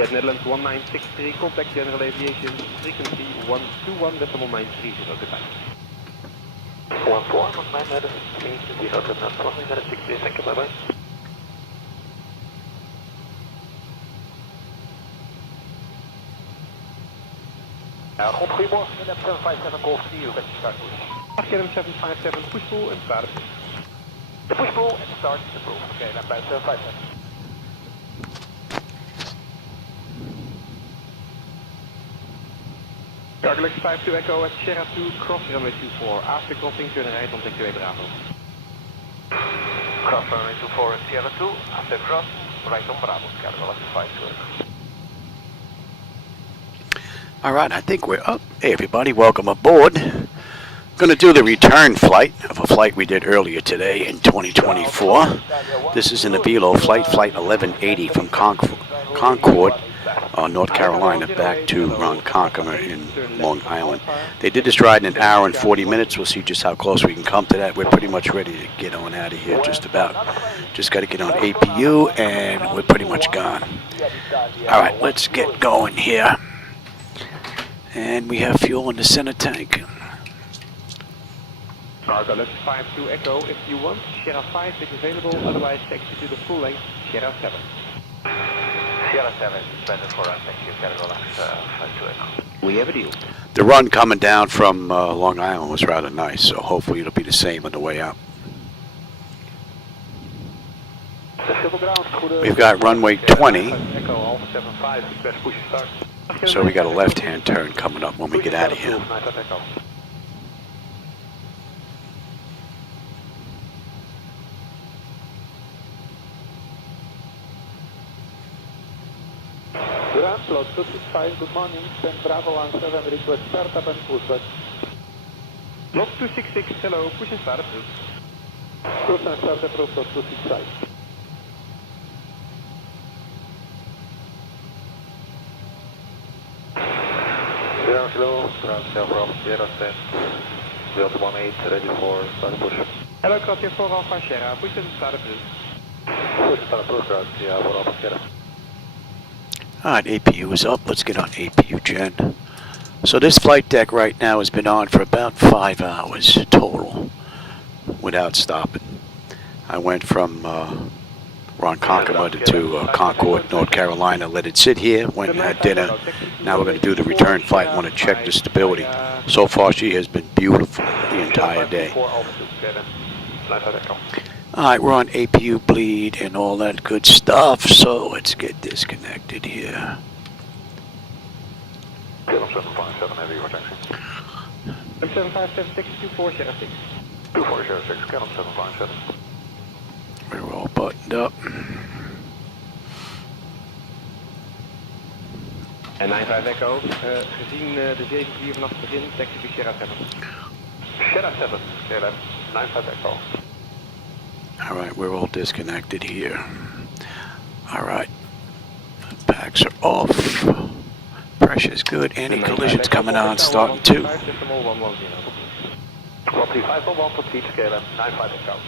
Jet Netherlands 1963, contact General Aviation, frequency 121.930, goodbye. 141.960, thank you, bye-bye. Goedemorgen, KLM 757 Golf 3, u bent gestart. KLM 757, pushpull en start. The pushpull and start is approved, KLM 757. Cargolux 52 Echo at Sierra 2, cross runway 24. After crossing, turn right on taxiway Bravo. Cross runway 24 at Sierra 2, after cross, right on Bravo, Cargolux 52 Echo. All right, I think we're up. Hey, everybody, welcome aboard. Going to do the return flight of a flight we did earlier today in 2024. This is an Avelo flight, flight 1180 from Concord, North Carolina, back to Ronkonkoma in Long Island. They did this ride in an hour and 40 minutes. We'll see just how close we can come to that. We're pretty much ready to get on out of here, just about. Just got to get on APU, and we're pretty much gone. All right, let's get going here. And we have fuel in the center tank. Cargolux 52 Echo, if you want, Sierra 5 is available, otherwise taxi to the full length, Sierra 7. Sierra 7 is better for us, thank you, Cargolux 52 Echo. We have a deal. The run coming down from Long Island was rather nice, so hopefully it'll be the same on the way out. We've got runway 20. So we got a left-hand turn coming up when we get out of here. Ground slot 265, good morning, send Bravo 17, request start up and push back. Lot 266, hello, push and start approved. Push and start approved, lot 265. Ground slow, ground slow from Sierra 10, Delta 18, ready for start push. Hello, Croatia 4 Alpha Sierra, push and start approved. Push and start approved, ground, yeah, 4 Alpha Sierra. Alright, APU is up. Let's get on APU Gen. So this flight deck right now has been on for about 5 hours total without stopping. I went from Ronkonkoma to Concord, North Carolina, let it sit here, went and had dinner. Now we're going to do the return flight. I want to check the stability. So far she has been beautiful the entire day. Alright, we're on APU bleed and all that good stuff, so let's get disconnected here. KLM 757, heavy over taxi. 757, 624, Sierra 6. 24 Sierra 6, KLM 757. We're all buttoned up. En 95 Echo, gezien de 7-4 vanaf het begin, taxi to Sierra 7. Sierra 7, KLM 95 Echo. Alright, we're all disconnected here. Alright, packs are off. Pressure's good. Anti-collision's coming on, starting to. 135 to teach KLM 95 Echo.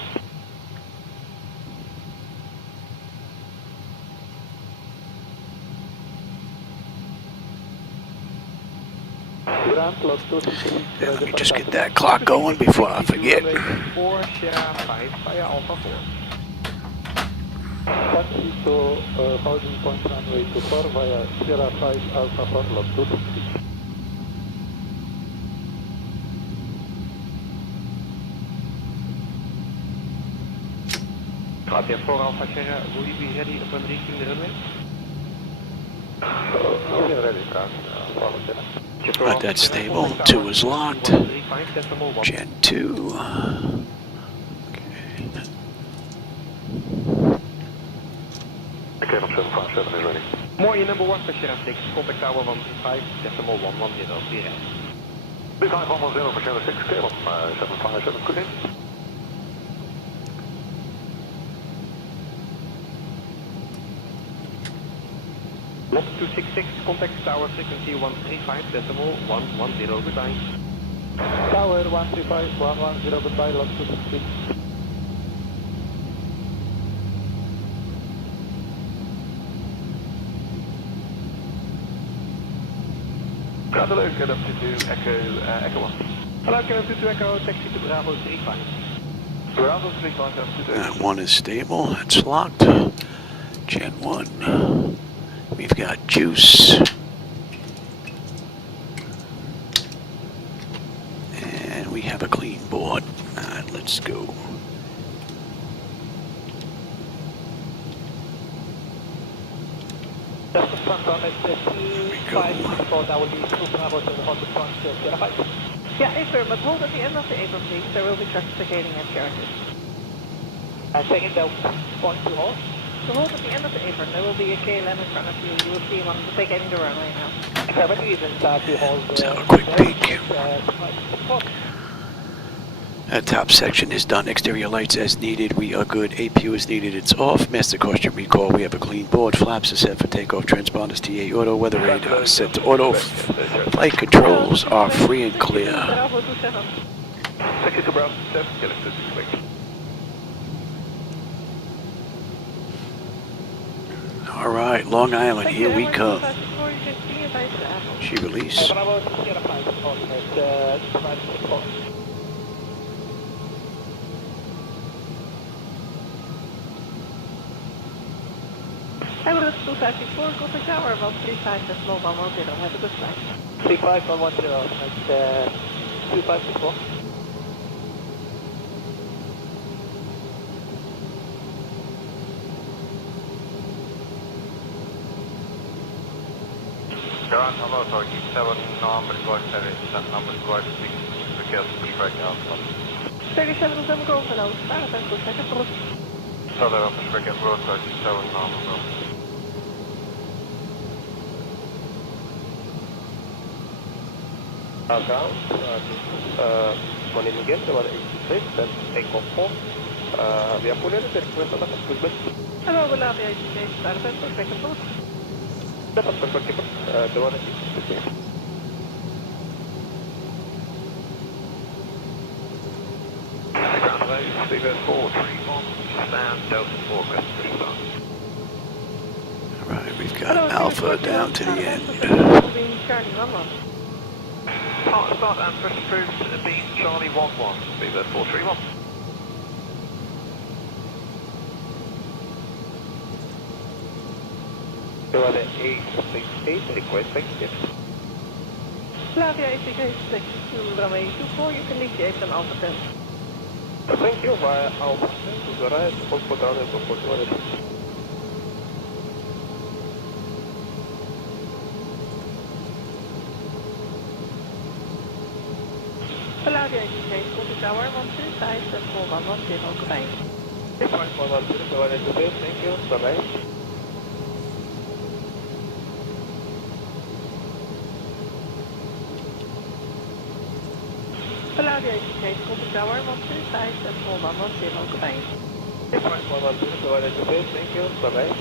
Ground slot 266. Yeah, let me just get that clock going before I forget. 4 Sierra 5 via Alpha 4. Taxi to holding point runway 24 via Sierra 5 Alpha 4 lot 266. Croatia 4 Alpha Sierra, will you be ready upon reaching the runway? Ready, ground, Got that stable. 2 is locked. Gen 2. KLM 757 is ready. Mooie number 1 for Sierra 6, contact tower 135.110, clear. 3510 for Sierra 6, KLM 757, good in. Lot 266, contact tower frequency 135.110, goodbye. Tower 135.110, goodbye, lot 266. Hello, Kilo 22 Echo 1. Hello, Kilo 22 Echo, taxi to Bravo 35. Bravo 35, Kilo 22 Echo. That one is stable, that's locked. Gen 1. We've got juice. And we have a clean board. Alright, let's go. Just the front on it, 2564, that will be 2 Bravo to the hot front, Sierra 5. Yeah, affirmative. Hold at the end of the apron, please. There will be traffic indicating at characters. Second down, point to hold. So hold at the end of the apron. There will be a KLM in front of you. You will see him on taking the runway now. Affirmative, even start to hold. Let's have a quick peek. That top section is done. Exterior lights as needed. We are good. APU is needed. It's off. Master caution recall. We have a clean board. Flaps are set for takeoff. Transponders TA auto. Weather radar set to auto. Flight controls are free and clear. Bravo 27. Taxi to Bravo 7, Kilo 22 All right, Long Island, Thank here you. we come. 415 by Apple. She release. Bravo to Sierra 5, alternate, 564. Emirates 254, Concord Tower 135, that's mobile 10. Have a good flight. 35110, alternate, 2564. Ground, hello, Turkey 7, number squad 7, number squad 6, request for strike alpha. 37 7 Golf, hello. Start and good second approach. Southern upper strike and road 37, number go. Ground, one in again, 186, and take off 4. We are fully ready to request on the Hello, we'll have the ATC start and good second approach. the one is Ground road, Speedbird 431, stand Delta 4, rest for start. All right, we've got Hello, Alpha down to the end. Charlie 11. Start and press approved, beam Charlie 11, Speedbird 431. the one 868, request, thank you. Flavia ATC 6 to runway 24, you can leave the apron Alpha 10. Thank you, via Alpha 10 to the right, hold for down and go for the right. Flavia ATC, Concord Tower 135, that's mobile 10, goodbye. 6.110, the one is the base, thank you, bye-bye. Flavia ATC, Concord Tower 135, that's mobile 10, goodbye. 6.110, the one is the base, thank you, bye-bye.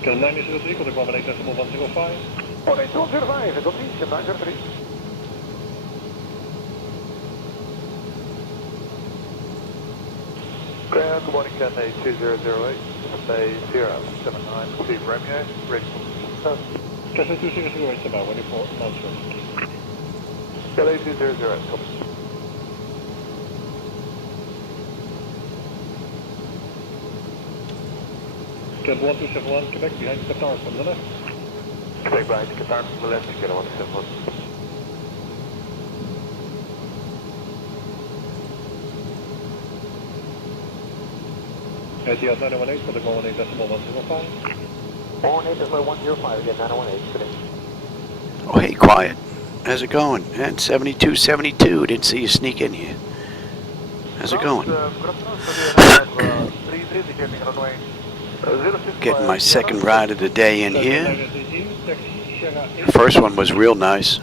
Can 903, contact 118.105. 18105, tot ziens, 903. Good morning, Cathay 2008, say 079, Steve Romeo, ready for Cathay 2008, about 24, nonstop. Cathay 2008, copy. Cat 1271, Quebec, behind Qatar from the left. Quebec behind Qatar from the left, get 171. ATR 918, contact 118.105. 118.105, again, 918, today. Oh, hey, quiet. How's it going? And 7272. Didn't see you sneak in here. How's it going? Getting my second ride of the day in here. The first one was real nice.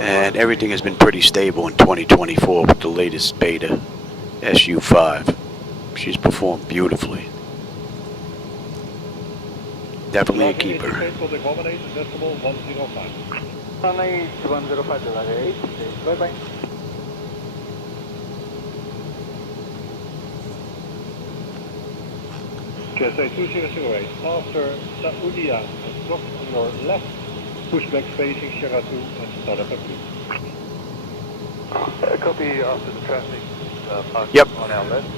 And everything has been pretty stable in 2024 with the latest beta, SU5. She's performed beautifully. Definitely a keeper. Bye-bye. KSA 2008, after Saudia, block on your left, pushback facing Sierra 2 and start up at 2. Copy after the traffic. Yep. On our left.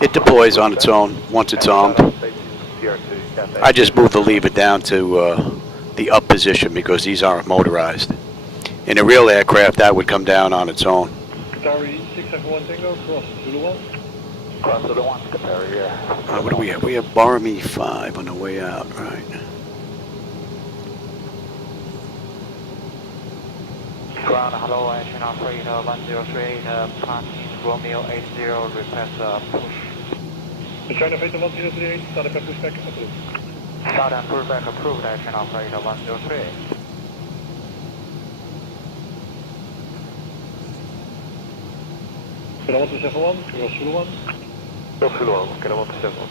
It deploys on its own once it's armed. I just moved the lever down to the up position because these aren't motorized. In a real aircraft, that would come down on its own. Qatari 671 Tango, cross Zulu 1. Cross Zulu 1, Qatari here. What do we have? We have Barmy 5 on the way out, right? Ground, hello, engine operator 103, parking Romeo 80, request push. China Veta 1038, start up at pushback approved. Start and pushback approved, engine operator 103. Can I want to 71, cross Zulu 1. Cross Zulu 1, can I want to 71.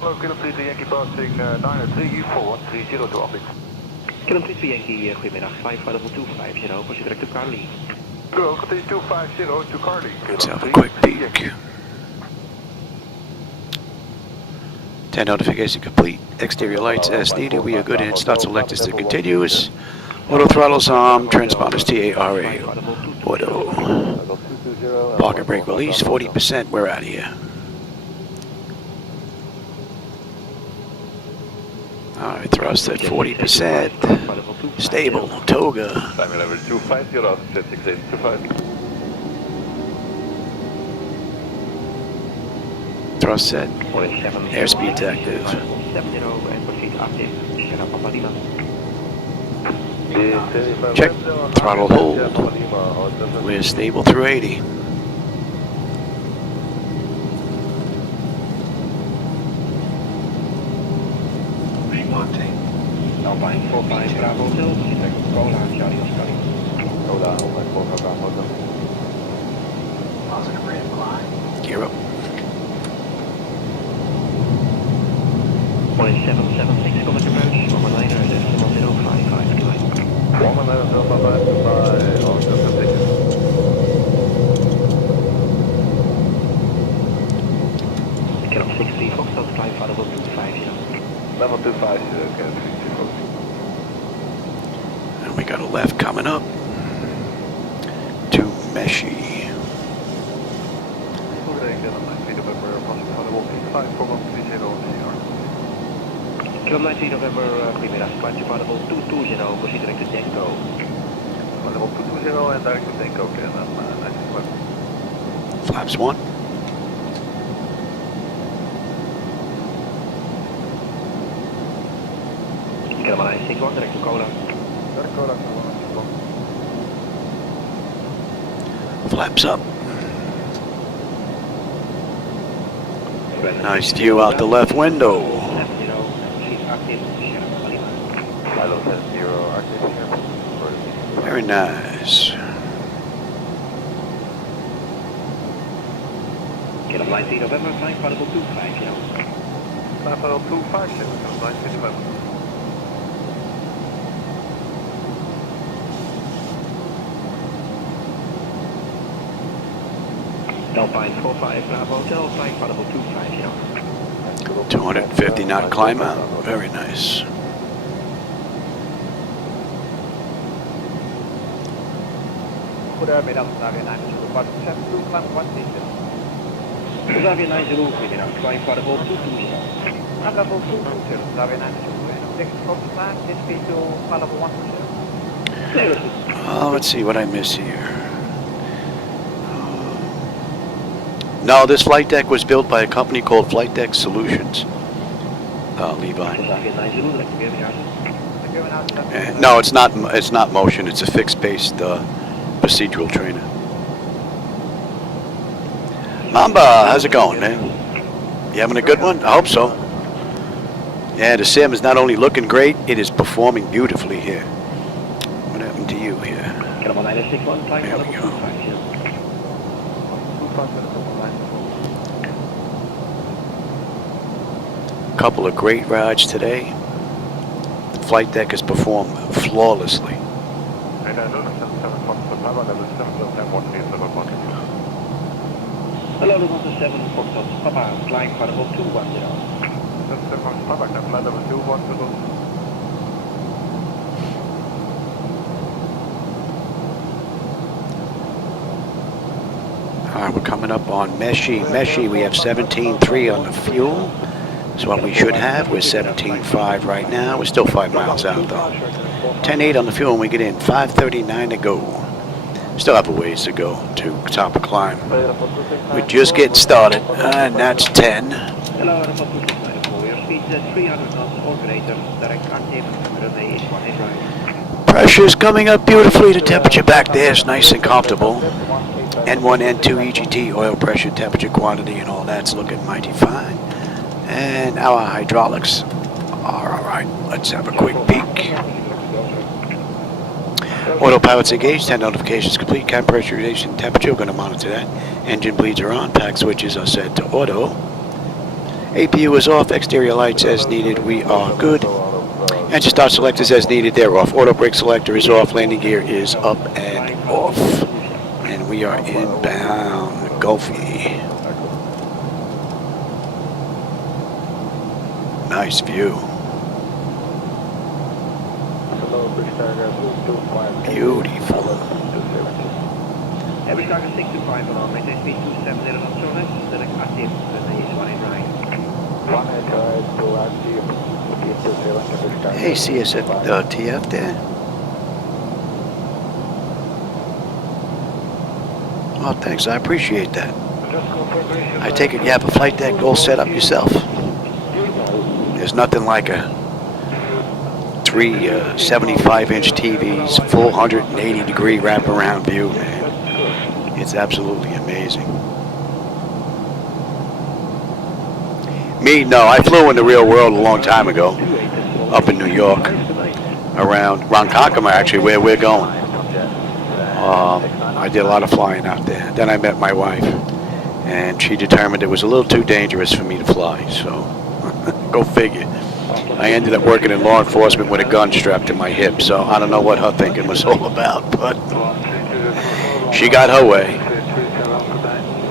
Hello, Kilo 3 Yankee passing 903, 4130 to office. Kilo 3 Yankee, goedemiddag, 55250, proceed direct to Carly. Go, continue 250 to Carly. Let's have a quick peek. 10 notification complete. Exterior lights as needed. We are good in. Start select is to continuous. Auto throttles armed. Transponders TARA. Auto. Parking brake release 40%. We're out of here. Alright, thrust at 40%. Stable. Toga. Time level 250, set 6825. Thrust set. Airspeed active. 70 and proceed active. Sierra Papa Lima. Check. Throttle hold. We're stable through 80. Alpine 45 Bravo Hotel, proceed direct to Cola, Charlie Oscar. Cola, Alpine 45 Bravo Hotel. Positive red line. Gear up. 1776, contact approach, Laminar Research X-Plane, 1055, Laminar Research on the position. Kilo 63, Foxtrot, climb level 250. Level 250, okay, 64. And we got a left coming up to Meshi. Kilo 19 November, goedemiddag, climb to level 220, proceed direct to Denko. Level 220 and direct to Denko, okay, and then 95. Flaps 1. Kilo 961, direct to Cola. Direct Cola, Flaps up. Nice view out the left window. 70, proceed active, Sierra Papa Lima. Milo 70, active here. Very nice. Kilo 19 November, climb level 250. Level 250, 925. Alpine 45 Bravo Hotel, climb level 250. 250 knot climb out. Very nice. Goedemiddag, Xavier 9 Zulu, part 72, climb 160. Xavier 9 Zulu, goedemiddag, climb level 220. I'm level 220, Xavier 9 Zulu, and I'm taking from the flag, this speed to level 120. Let's see what I miss here. No, this flight deck was built by a company called Flightdeck Solutions. Levi. Xavier 9 Zulu, direct to Germination. No, it's not. It's not motion. It's a fixed-based procedural trainer. Mamba, how's it going, man? You having a good one? I hope so. Yeah, the sim is not only looking great, it is performing beautifully here. What happened to you here? Kilo 961, climb There we level go. 250. Couple of great rides today. flight deck has performed flawlessly. Hello, Lufthansa 7 Foxtrot, Papa, flying for level 210. Alright, we're coming up on Meshi. Meshi, we have 17.3 on the fuel. That's what we should have. We're 17.5 right now. We're still 5 miles out though. 10.8 on the fuel and we get in. 5:39 to go. Still have a ways to go to top of climb. We're just getting started, and that's 10. Hello, your speed 300 knots or greater. Direct containment runway is 1 right. Pressure's coming up beautifully. The temperature back there is nice and comfortable. N1, N2, EGT, oil pressure, temperature, quantity, and all that's looking mighty fine. And our hydraulics are alright. Let's have a quick peek. Autopilot's engaged, 10 notifications complete, cabin pressurization, temperature, we're going to monitor that. Engine bleeds are on, pack switches are set to auto. APU is off, exterior lights as needed, we are good. Engine start selectors as needed, they're off. Auto brake selector is off, landing gear is up and off. And we are inbound, Gulfy. Nice view. Beautiful. Every target 625 along, maintain speed 270 knots or less. Select active, runway is 1 right. Hey, CSF TF there. Oh, thanks. I appreciate that. I take it you have a flight deck all set up yourself. There's nothing like a 3 75-inch TVs, full 180-degree wraparound view, man. It's absolutely amazing. Me, no. I flew in the real world a long time ago, up in New York, around Ronkonkoma, actually, where we're going. I did a lot of flying out there. Then I met my wife, and she determined it was a little too dangerous for me to fly, so go figure. I ended up working in law enforcement with a gun strapped to my hip, so I don't know what her thinking was all about, but she got her way.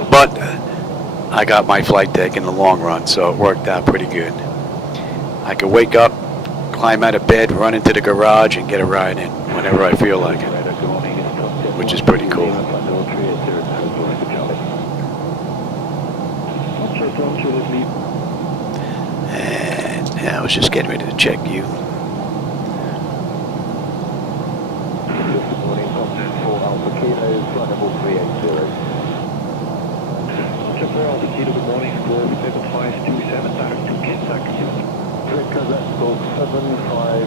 But I got my flight deck in the long run, so it worked out pretty good. I could wake up, climb out of bed, run into the garage, and get a ride in whenever I feel like it, which is pretty cool. And yeah, I was just getting ready to check you.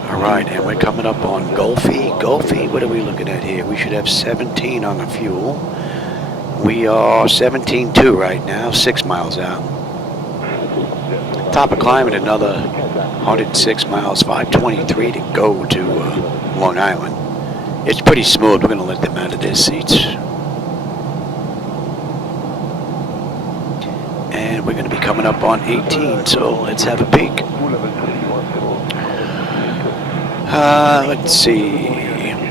Alright, and we're coming up on Gulfy. Gulfy, what are we looking at here? We should have 17 on the fuel. We are 17.2 right now, 6 miles out. Top of climbing another 106 miles, 523 to go to Long Island. It's pretty smooth. We're going to let them out of their seats. And we're going to be coming up on 18, so let's have a peek. Let's see.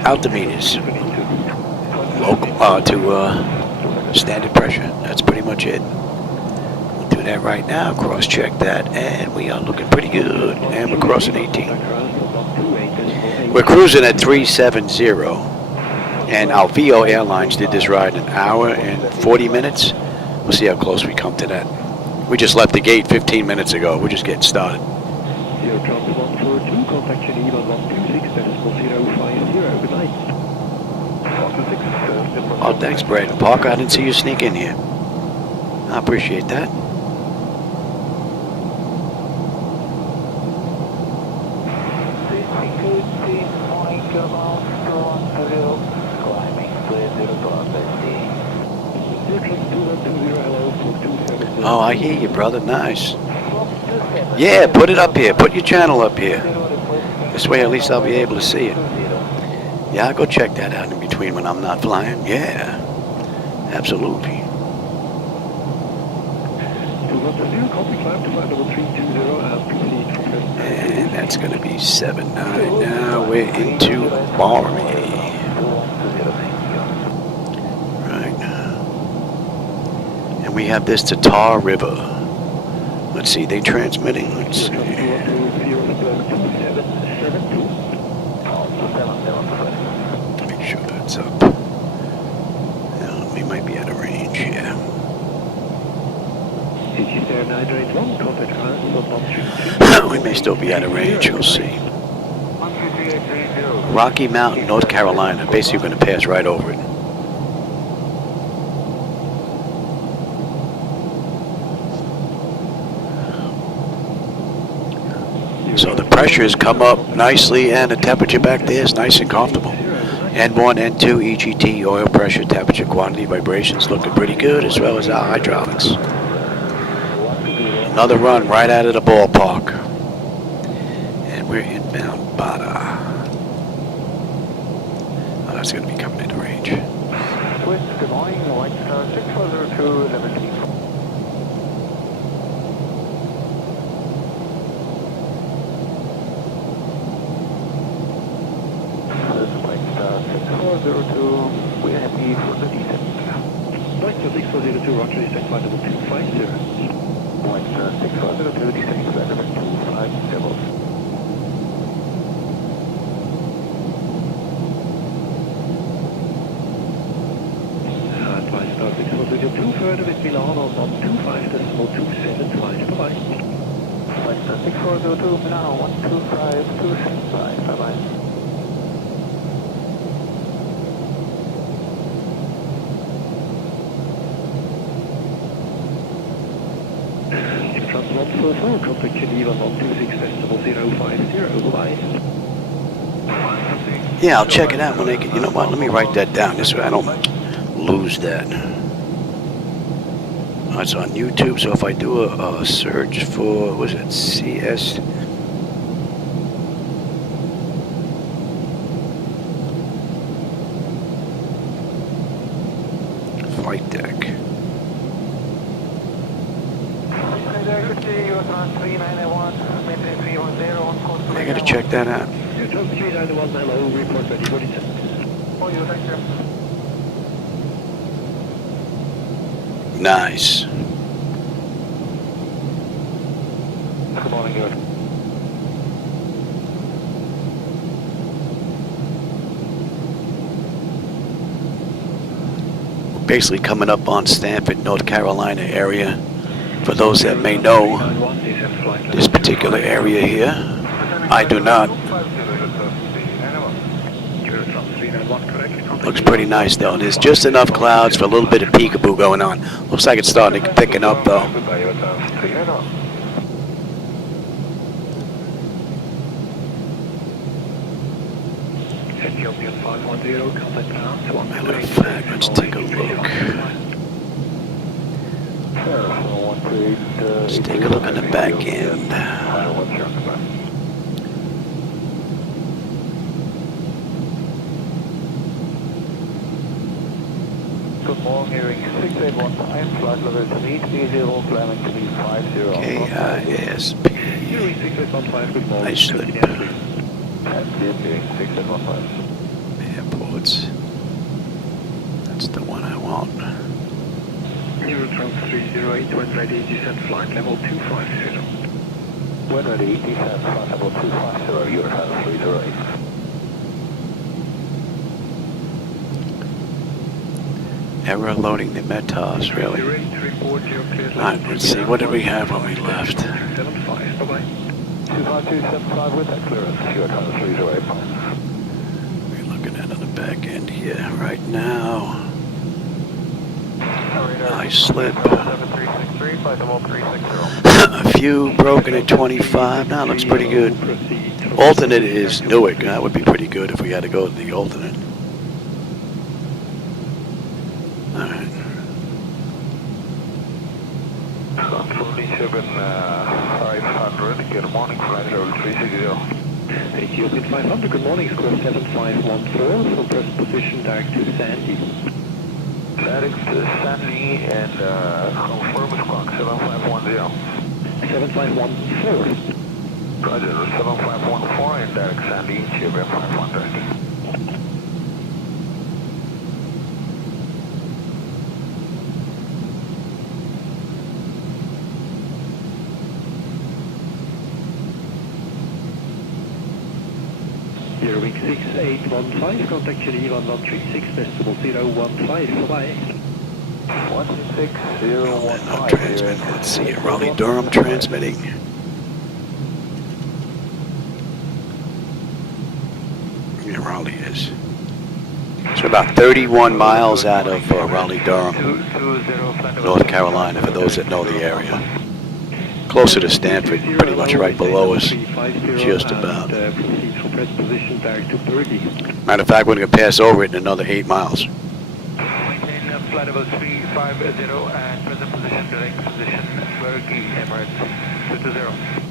Altimeters. Local to standard pressure. That's pretty much it. We'll do that right now. Cross-check that, and we are looking pretty good. And we're crossing 18. We're cruising at 370, and Avelo Airlines did this ride in an hour and 40 minutes. We'll see how close we come to that. We just left the gate 15 minutes ago. We're just getting started. Oh, thanks, Brad. Parker, I didn't see you sneak in here. I appreciate that. Oh, I hear you, brother. Nice. Yeah, put it up here. Put your channel up here. This way, at least I'll be able to see it. Yeah, I'll go check that out in between when I'm not flying. Yeah, absolutely. And that's going to be 79. Now we're into Barmy. Right. And we have this to Tar River. Let's see, they transmitting. Let's see. Make sure that's up. We might be out of range here. We may still be out of range, we'll see. Rocky Mountain, North Carolina. Basically, we're going to pass right over it. So the pressure has come up nicely, and the temperature back there is nice and comfortable. N1, N2, EGT, oil pressure, temperature, quantity, vibrations looking pretty good, as well as our hydraulics. Another run right out of the ballpark. And we're inbound Bada. Oh, that's going to be coming into range. Good morning, White Star 6402, Liberty. This is White Star 6402, we're happy for the descent. White Star 6402, Roger, descent flight level 250. White Star 6402, descending flight level 250. Two further with Milano on 25.275. Bye-bye. White Star 6402, Milano 125.275. Bye-bye. Trans 144, contact Geneva 126.050. Bye-bye. Yeah, I'll check it out when I get, you know what, let me write that down. This way I don't lose that. It's on YouTube, so if I do a search for, what was it, CS? Flight deck. I gotta check that out. Hello, report ready for descent. Nice. Good morning, good. We're basically coming up on Stanford, North Carolina area. For those that may know this particular area here, I do not. Looks pretty nice though. There's just enough clouds for a little bit of peekaboo going on. Looks like it's starting to picking up though. Matter of fact, let's take a look. Let's take a look at the back end. Good morning, hearing 6815, flight level 330, climbing to be 50. KISP. Hearing 6815, good morning. Nice slip. And hearing 6815. Airports. That's the one I want. Eurotrans 308, when ready, descent flight level 250. When ready, descent flight level 250, Eurotrans 308. Error loading the METAS, really. Alright, let's see, what did we have when we left? 25275 with that clearance, Eurotrans 308. We're looking at on the back end here right now. Nice slip. A few broken at 25. Now looks pretty good. Alternate is Newark. That would be pretty good if we had to go to the alternate. Alright. 47,500, good morning, flight level 360. Ethiopian 500, good morning, square 7514, from present position direct to Sandy. Direct Stanley and confirm squawk 7510. 7514. Roger, 7514 and direct Sandy, QFF 5130. Eurowing 6815, contact Geneva 1136, decimal 015, bye-bye. 16015. Not transmitting. Let's see it. Raleigh Durham transmitting. Yeah, Raleigh is. So about 31 miles out of Raleigh Durham, North Carolina, for those that know the area. Closer to Stanford, pretty much right below us, just about. Matter of fact, we're going to pass over it in another 8 miles. Maintain flight level 350 and present position, direct position, Berkeley, Emirates, 220.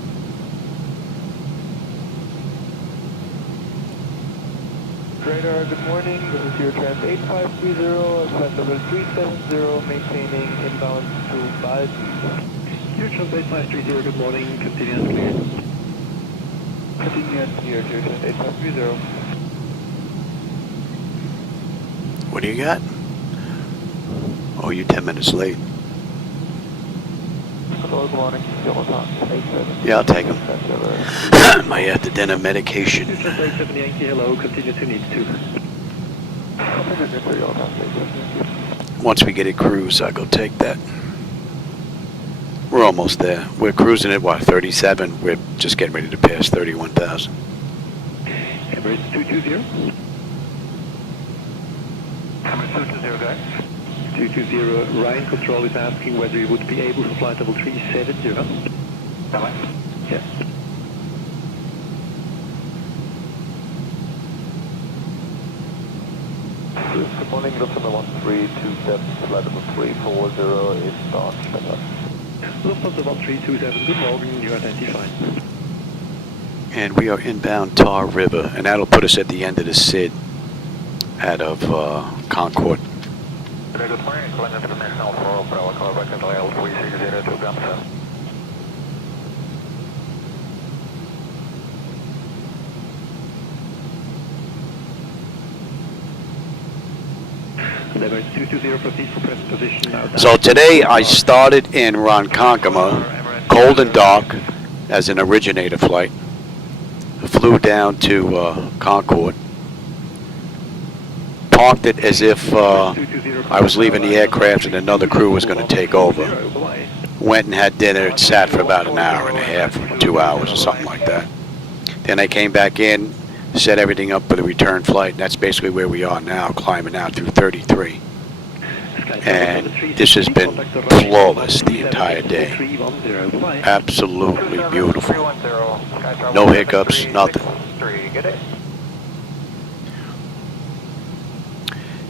Radar, good morning. This is your trans 8530, flight level 370, maintaining inbound to Base. Your trans 8530, good morning, continue and clear. Continue and clear, your trans 8530. What do you got? Oh, you're 10 minutes late. Hello, good morning. Yeah, I'll take them. My after dinner medication. Your trans 870 Yankee, hello, continue to need to. Once we get it cruise, I'll go take that. We're almost there. We're cruising at what, 37? We're just getting ready to pass 31,000. Emirates 220. Emirates 220, guys. 220, Ryan Control is asking whether you would be able to flight level 370. Yes. Good morning, Lufthansa 1327, flight level 340 is start. Lufthansa 1327, good morning, you are identified. And we are inbound Tar River, and that'll put us at the end of the SID out of Concord. Good morning, Glen International for Bravo Car back at L 3602 Gamsa. Emirates 220, proceed for present position now. So today I started in Ronkonkoma, cold and dark, as an originator flight. Flew down to Concord. Parked it as if I was leaving the aircraft and another crew was going to take over. Went and had dinner and sat for about an hour and a half, 2 hours or something like that. Then I came back in, set everything up for the return flight, and that's basically where we are now, climbing out through 33. And this has been flawless the entire day. Absolutely beautiful. No hiccups, nothing.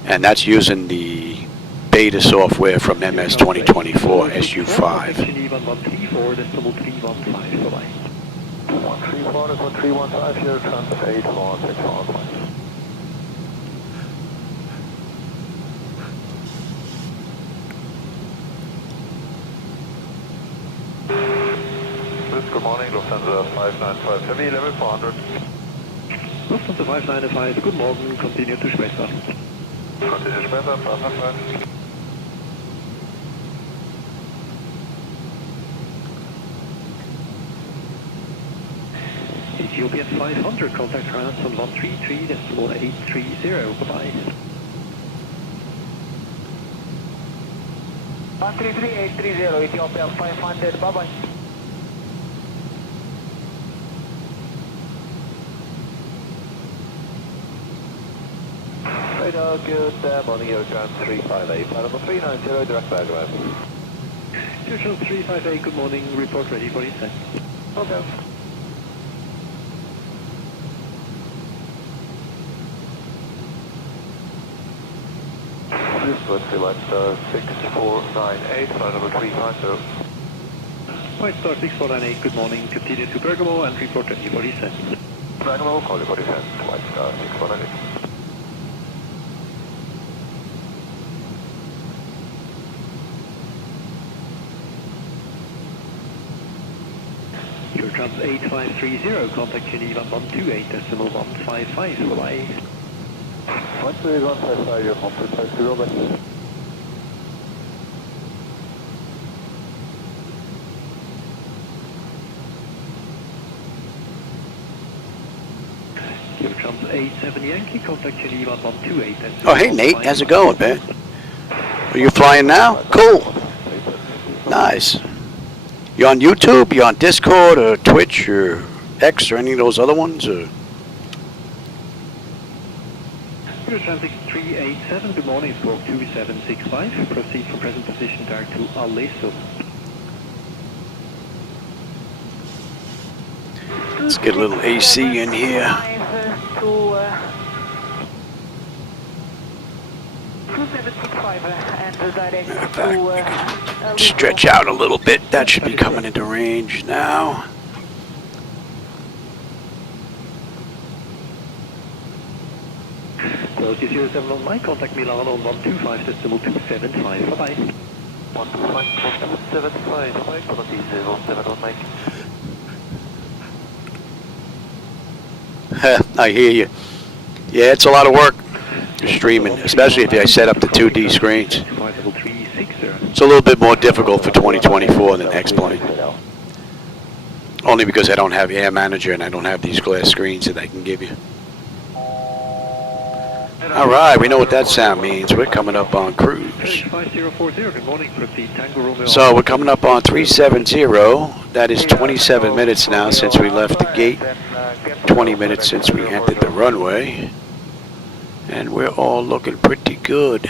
And that's using the beta software from MS 2024, SU5. 134, decimal 315, bye-bye. 134 is 1315 here, transfer 8161. Good morning, Lufthansa 595 Heavy, level 400. Lufthansa 595, good morning, continue to Schwester. Continue Schwester, 595. Ethiopian 500, contact ground on 133, decimal 830, bye-bye. 133830, Ethiopian 500, bye-bye. Radar, good morning, Eurocam 358, flight number 390, direct Baghdad. Eurocam 358, good morning, report ready for descent. Okay. This was Flight 6498, flight number 350. White Star 6498, good morning, continue to Bergamo and report ready for descent. Bergamo, call you for descent, White Star 6498. Trans 8530, contact Geneva 128.155, bye-bye. 128.155, you're home, 50, bye. Trans 87 Yankee, contact Geneva 128.155. Oh, hey Nate, how's it going, man? Are you flying now? Cool. Nice. You on YouTube? You on Discord or Twitch or X or any of those other ones? Or? Traffic 387, good morning, squawk 2765. Proceed from present position direct to Alesso. Let's get a little AC in here. 2765 and direct Matter of to fact, stretch out a little bit. That should be coming into range now. Quality 07 on my contact Milan on 125.275, bye-bye. 125.275, bye, quality 07 on Mike. I hear you. Yeah, it's a lot of work streaming, especially if I set up the 2D screens. It's a little bit more difficult for 2024 than X-Plane. Only because I don't have Air Manager and I don't have these glass screens that I can give you. Alright, we know what that sound means. We're coming up on cruise. So we're coming up on 370. That is 27 minutes now since we left the gate. 20 minutes since we entered the runway. And we're all looking pretty good.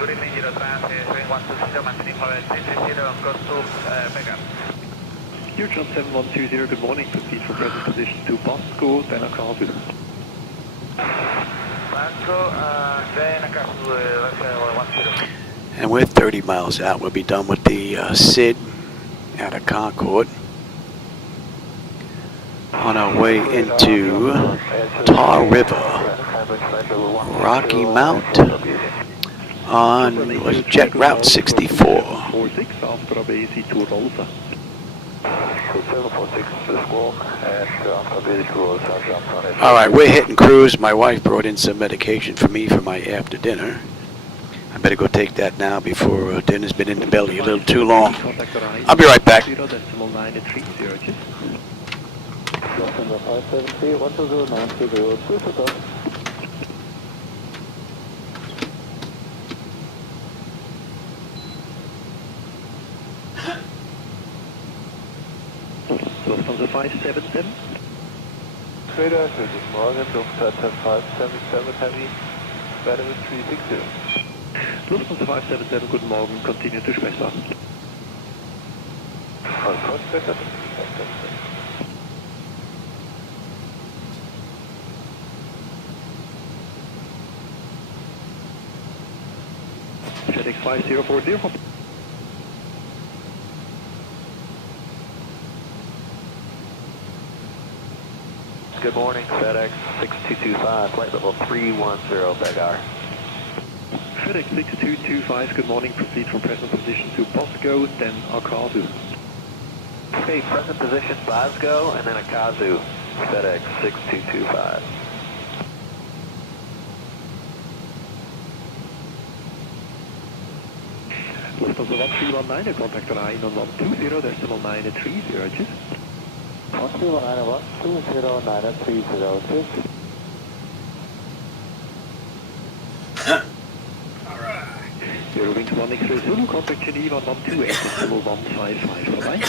Good evening, 120, Your Trans 7120, good morning, proceed from present position to Bosco, then Akazu. And we're 30 miles out. We'll be done with the SID out of Concord. On our way into Tar River, Rocky Mount, on Jet Route 64. 46 after Abesi to Rosa. 746 squawk and All right, we're hitting cruise. My wife brought in some medication for me for my after dinner. I better go take that now before dinner's been in the belly a little too long. I'll be right back. Lufthansa 577. Radar, guten Morgen, Lufthansa 577 Heavy, Bandwidth 360. Lufthansa 577, guten Morgen, continue to Schwester. FedEx 5040. Good morning, FedEx 6225, flight level 310, Begar. FedEx 6225, good morning, proceed from present position to Bosco, then Akazu. Okay, present position Bosco, and then Akazu, FedEx 6225. Lufthansa 1319, contact line on 120.930, 12191209306. You're moving to 1 X-ray Zulu, contact Geneva 128.155, bye-bye.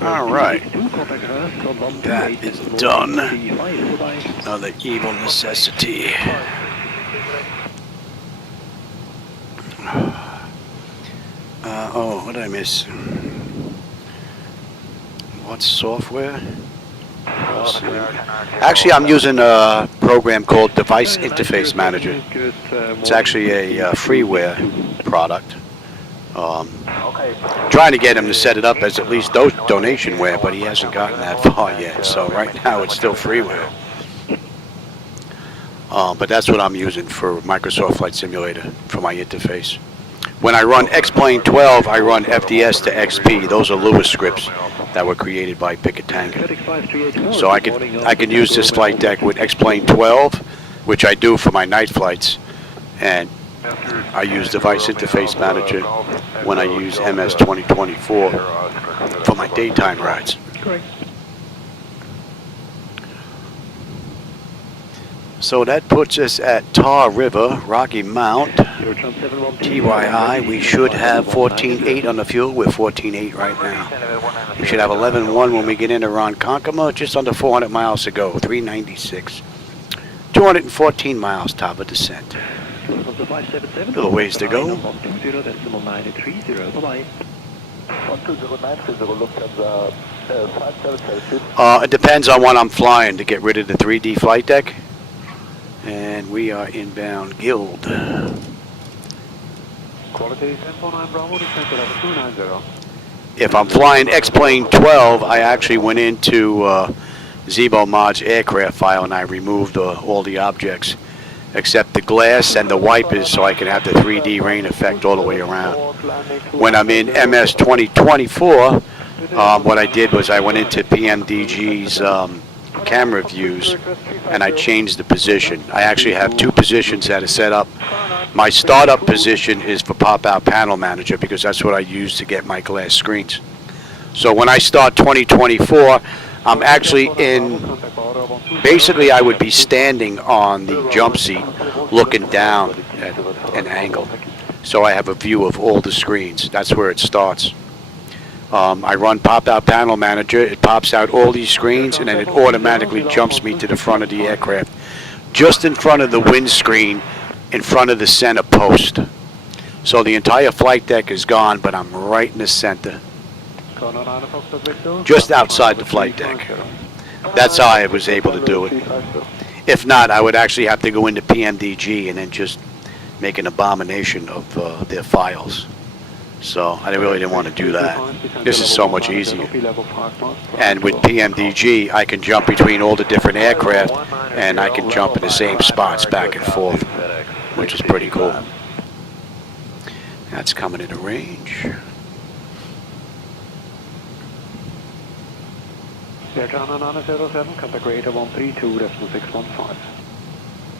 All right, that is done. Another evil necessity. Oh, what did I miss? What software? Actually, I'm using a program called Device Interface Manager. It's actually a freeware product. Trying to get him to set it up as at least donationware, but he hasn't gotten that far yet. So right now it's still freeware. But that's what I'm using for Microsoft Flight Simulator for my interface. When I run X-Plane 12, I run FDS to XP. Those are Lewis scripts that were created by Pickatanga. So I can use this flight deck with X-Plane 12, which I do for my night flights, and I use Device Interface Manager when I use MS 2024 for my daytime rides. Correct. So that puts us at Tar River, Rocky Mount, TYI. We should have 14.8 on the fuel. We're 14.8 right now. We should have 11.1 when we get into Ronkonkoma, just under 400 miles to go, 396. 214 miles, top of descent. Little ways to go. 120930, It depends on what I'm flying to get rid of the 3D flight deck. And we are inbound Guild. If I'm flying X-Plane 12, I actually went into Zibomod's aircraft file and I removed all the objects except the glass and the wipers so I can have the 3D rain effect all the way around. When I'm in MS 2024, what I did was I went into PMDG's camera views and I changed the position. I actually have two positions that are set up. My startup position is for pop-out panel manager because that's what I use to get my glass screens. So when I start 2024, I'm actually in, basically I would be standing on the jump seat looking down at an angle. So I have a view of all the screens. That's where it starts. I run pop-out panel manager. It pops out all these screens and then it automatically jumps me to the front of the aircraft, just in front of the windscreen, in front of the center post. So the entire flight deck is gone, but I'm right in the center, just outside the flight deck. That's how I was able to do it. If not, I would actually have to go into PMDG and then just make an abomination of their files. So I really didn't want to do that. This is so much easier. And with PMDG, I can jump between all the different aircraft and I can jump in the same spots back and forth, which is pretty cool. That's coming into range. Aircraft 907, contact radar 132.615.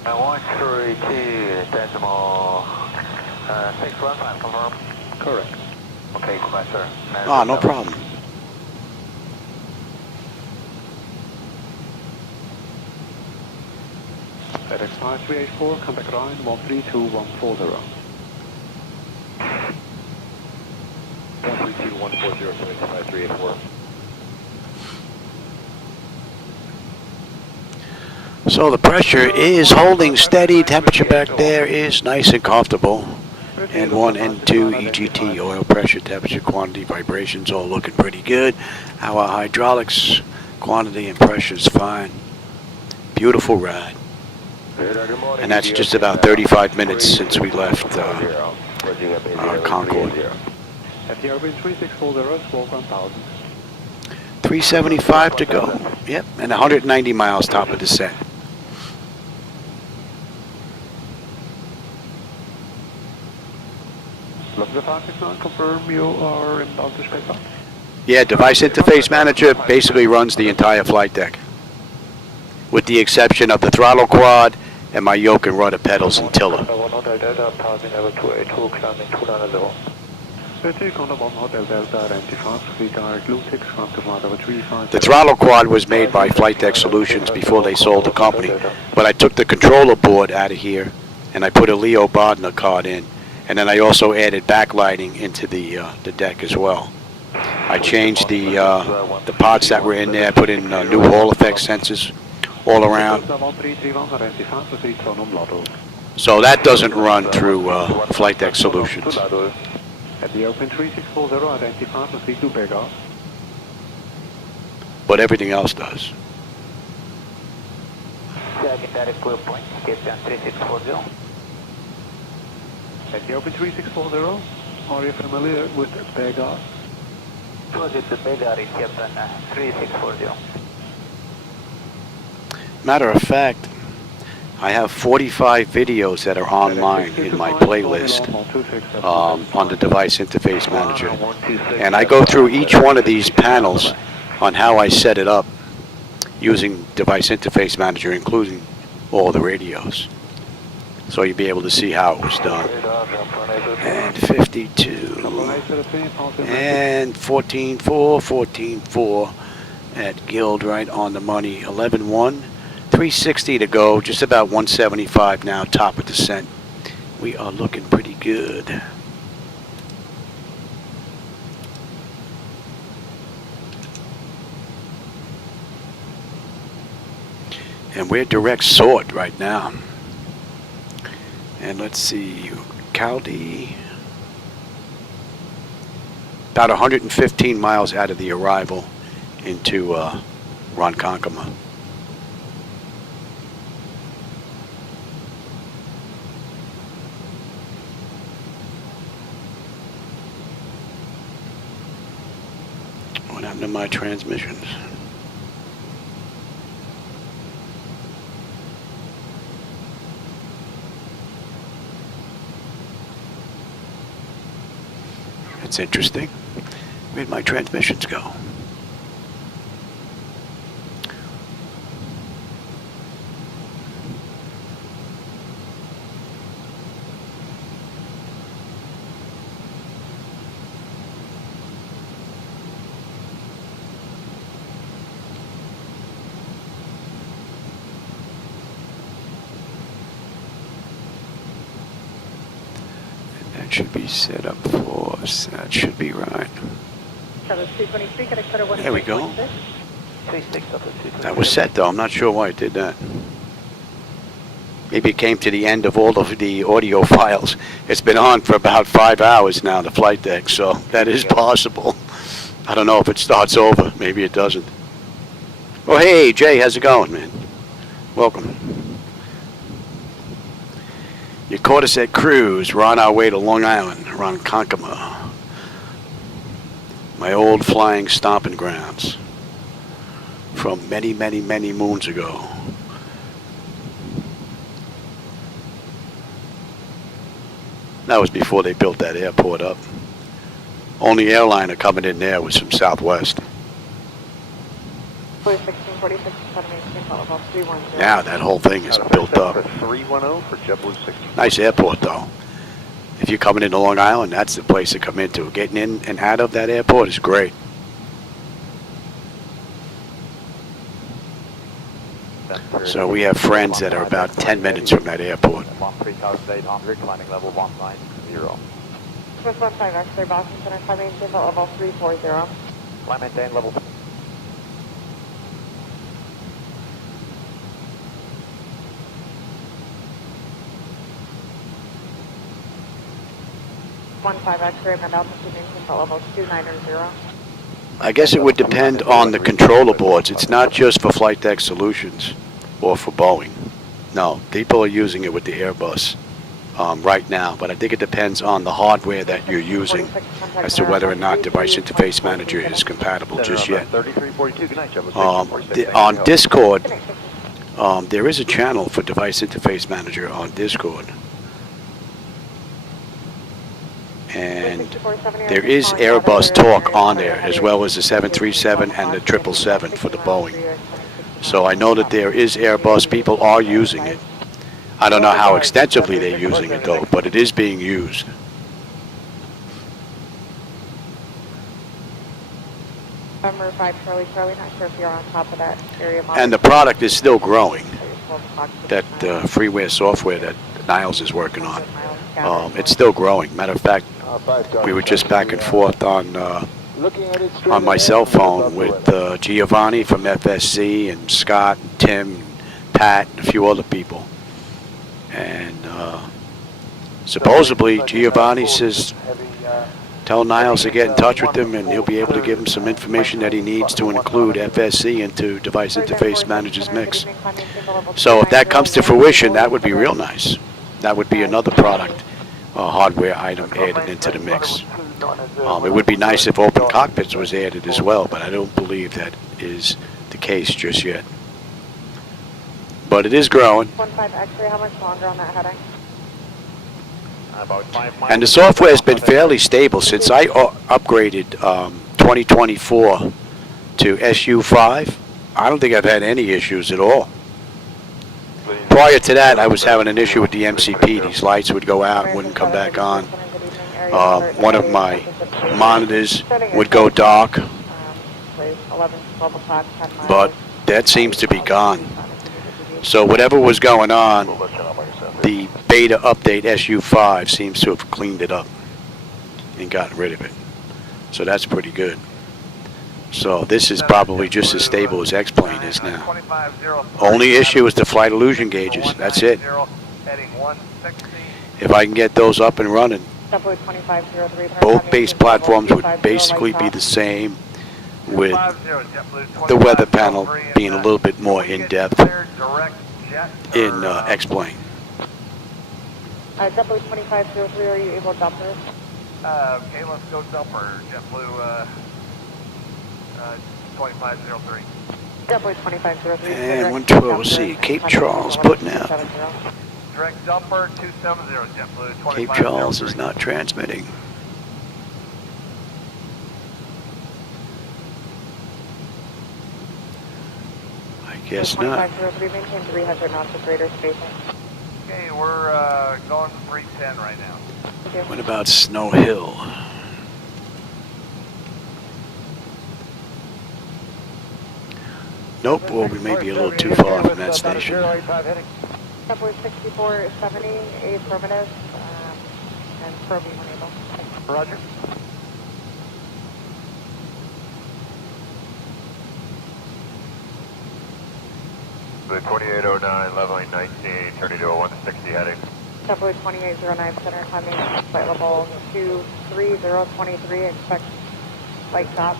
132.615, confirm. Correct. Okay, goodbye, sir. Ah, no problem. FedEx 5384, contact Ryan 132.140. 132.140, FedEx 5384. So the pressure is holding steady. Temperature back there is nice and comfortable. N1, N2, EGT, oil pressure, temperature, quantity, vibrations, all looking pretty good. Our hydraulics, quantity, and pressure is fine. Beautiful ride. And that's just about 35 minutes since we left Concord. At the Airbus 3640, smoke 1000. 375 to go. Yep, and 190 miles top of descent. Confirm you are inbound to space. Yeah, Device Interface Manager basically runs the entire flight deck, with the exception of the throttle quad and my yoke and rudder pedals and tiller. The throttle quad was made by Flightdeck Solutions before they sold the company, but I took the controller board out of here and I put a Leo Bodner card in. And then I also added backlighting into the deck as well. I changed the parts that were in there, put in new Hall effect sensors all around. So that doesn't run through Flightdeck Solutions. At the open 3640, identify and speak to Vegas. But everything else does. Direct clear point, Cape Town 3640. At the open 3640, Are you familiar with Pega? Proceed to Bega in Captain 3640. Matter of fact, I have 45 videos that are online in my playlist on the Device Interface Manager. And I go through each one of these panels on how I set it up using Device Interface Manager, including all the radios. So you'll be able to see how it was done. And 52. And 14.4, 14.4 at Guild, right on the money. 11.1. 360 to go, just about 175 now, top of descent. We are looking pretty good. And we're direct sort right now. And let's see, Caldi, about 115 miles out of the arrival into Ronkonkoma. What happened to my transmissions? It's interesting. Where'd my transmissions go? That should be set up for us. That should be right. There we go. That was set though. I'm not sure why it did that. Maybe it came to the end of all of the audio files. It's been on for about 5 hours now, the flight deck, so that is possible. I don't know if it starts over. Maybe it doesn't. Oh, hey, Jay, how's it going, man? Welcome. You caught us at Cruise. We're on our way to Long Island, Ronkonkoma. My old flying stomping grounds from many, many, many moons ago. That was before they built that airport up. Only airliner coming in there was from Southwest. Now that whole thing is built up. Nice airport though. If you're coming into Long Island, that's the place to come into. Getting in and out of that airport is great. So we have friends that are about 10 minutes from that airport. 3800, climbing level 190. Swiss 15 X-ray Boston Center, climb maintain level 340. Climb maintain level 15 X-ray, and altitude maintain level 290. I guess it would depend on the controller boards. It's not just for Flightdeck Solutions or for Boeing. No, people are using it with the Airbus right now, but I think it depends on the hardware that you're using as to whether or not Device Interface Manager is compatible just yet. On Discord, there is a channel for Device Interface Manager on Discord. And there is Airbus talk on there, as well as the 737 and the 777 for the Boeing. So I know that there is Airbus, people are using it. I don't know how extensively they're using it though, but it is being used. November 5 Charlie, not sure if you're on top of that area. And the product is still growing. That freeware software that Niles is working on, it's still growing. Matter of fact, we were just back and forth on my cell phone with Giovanni from FSC and Scott, and Tim, and Pat, and a few other people. And supposedly Giovanni says, tell Niles to get in touch with him and he'll be able to give him some information that he needs to include FSC into Device Interface Manager's mix. So if that comes to fruition, that would be real nice. That would be another product hardware item added into the mix. It would be nice if open cockpits was added as well, but I don't believe that is the case just yet. But it is growing. 15 X-ray, how much longer on that heading? About 5 miles. And the software has been fairly stable since I upgraded 2024 to SU5. I don't think I've had any issues at all. Prior to that, I was having an issue with the MCP. These lights would go out and wouldn't come back on. One of my monitors would go dark, 11, 12 o'clock, 10 miles. but that seems to be gone. So whatever was going on, the beta update SU5 seems to have cleaned it up and gotten rid of it. So that's pretty good. So this is probably just as stable as X-Plane is now. Only issue is the flight illusion gauges. That's it. If I can get those up and running, both base platforms would basically be the same, with the weather panel being a little bit more in-depth in X-Plane. JetBlue 2503, are you able to dump this? Okay, let's go dumper, JetBlue 2503. JetBlue 2503. And 112, let's see, Cape Charles putting out. Direct dumper 270, JetBlue 2503. Cape Charles is not transmitting. I guess not. 2503, maintain 300 knots of greater spacing. Okay, we're going 310 right now. What about Snow Hill? Nope, well, we may be a little too far from that station. JetBlue 6470, affirmative, and probing when able. Roger. The 2809, leveling 19, turning to a 160 heading. JetBlue 2809, center climbing, flight level 23023, expect light stop.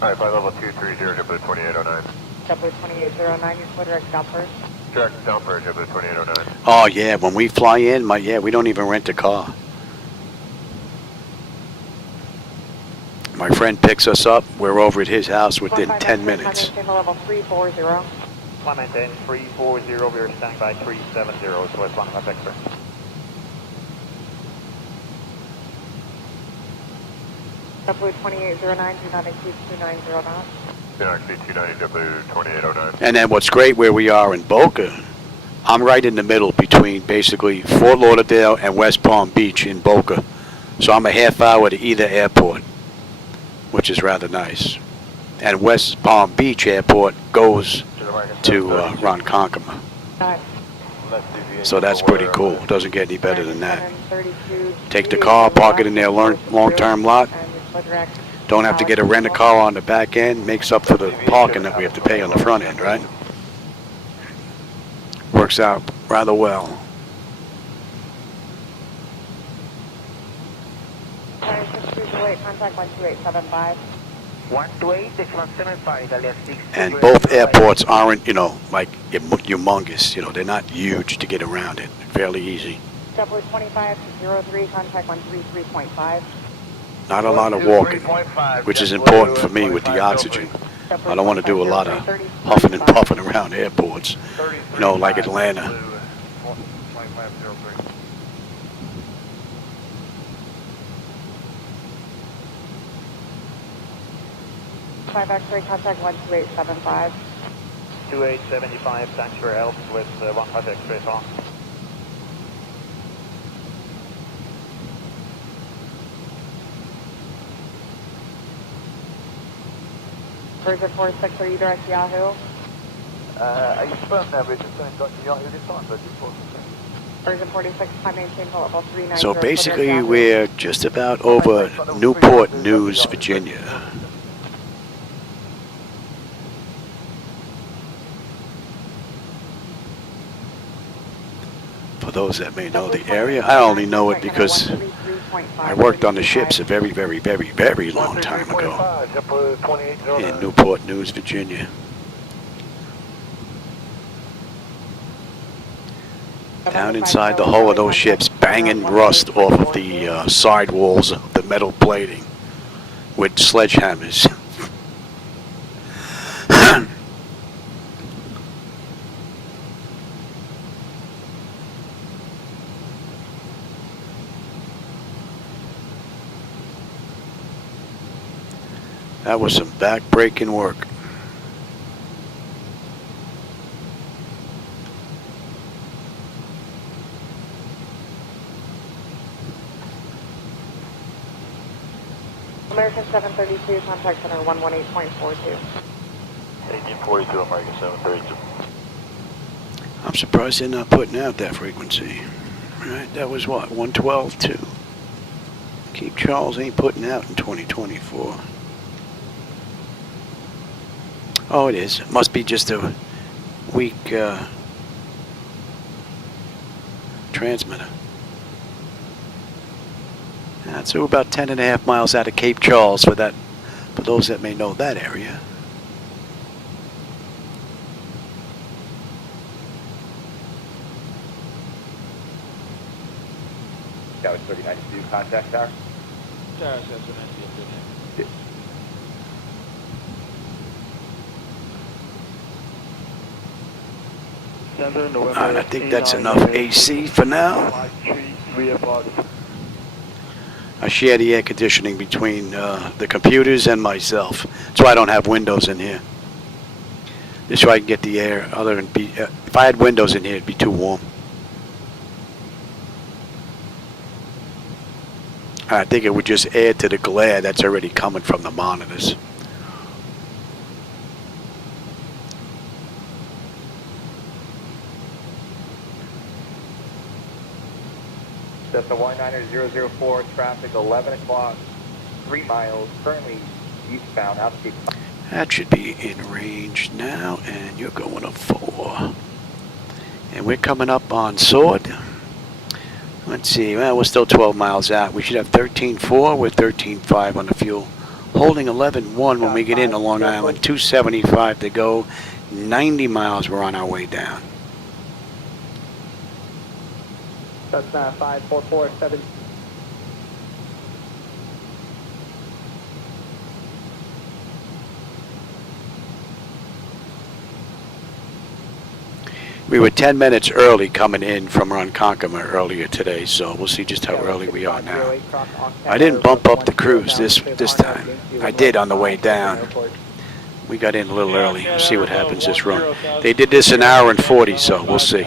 Alright, flight level 230, JetBlue 2809. JetBlue 2809, your direct dumper. Direct dumper, JetBlue 2809. Oh yeah, when we fly in, we don't even rent a car. My friend picks us up, we're over at his house within 10 minutes. Level 340. Climb maintain 340, we're standing by 370, so it's 1 extra. JetBlue 2809, do not exceed 290 knots. Do not exceed 290, JetBlue 2809. And then what's great where we are in Boca, I'm right in the middle between basically Fort Lauderdale and West Palm Beach in Boca. So I'm a half hour to either airport, which is rather nice. And West Palm Beach Airport goes to Ronkonkoma. So that's pretty cool. Doesn't get any better than that. Take the car, park it in their long-term lot. Don't have to get a rent-a-car on the back end. Makes up for the parking that we have to pay on the front end, right? Works out rather well. Contact 12875. 128, And both airports aren't, like humongous. They're not huge to get around it. Fairly easy. JetBlue 2503, contact 133.5. Not a lot of walking, which is important for me with the oxygen. I don't want to do a lot of huffing and puffing around airports, like Atlanta. 2503. 5 X-ray, contact 12875. 2875, thanks for help with 15 X-ray on. Version 46, are you direct Yahoo? I confirmed that, we're just going to Yahoo this time, but Version 46, time maintain level 390. So basically, we're just about over Newport News, Virginia. For those that may know the area, I only know it because I worked on the ships a very, very, very, very long time ago in Newport News, Virginia. Down inside the hull of those ships, banging rust off of the sidewalls of the metal plating with sledgehammers. That was some back-breaking work. American 732, contact center 118.42. 1842, American 732. I'm surprised they're not putting out that frequency. Right, that was what, 112 too. Cape Charles ain't putting out in 2024. Oh, it is. It must be just a weak transmitter. So we're about 10.5 miles out of Cape Charles for that. For those that may know that area. That was 3092, contact tower. Tower 792. And I think that's enough AC for now. I share the air conditioning between the computers and myself. That's why I don't have windows in here. This way I can get the air. Other than if I had windows in here, it'd be too warm. I think it would just add to the glare that's already coming from the monitors. That's the 19004, traffic 11 o'clock, 3 miles, currently eastbound, out to Cape. That should be in range now, and you're going to 4. And we're coming up on Sword. Let's see, well, we're still 12 miles out. We should have 13.4 with 13.5 on the fuel. Holding 11.1 when we get into Long Island, 275 to go, 90 miles, we're on our way down. That's 5447. We were 10 minutes early coming in from Ronkonkoma earlier today, so we'll see just how early we are now. I didn't bump up the cruise this time. I did on the way down. We got in a little early. We'll see what happens this run. They did this an hour and 40, so we'll see.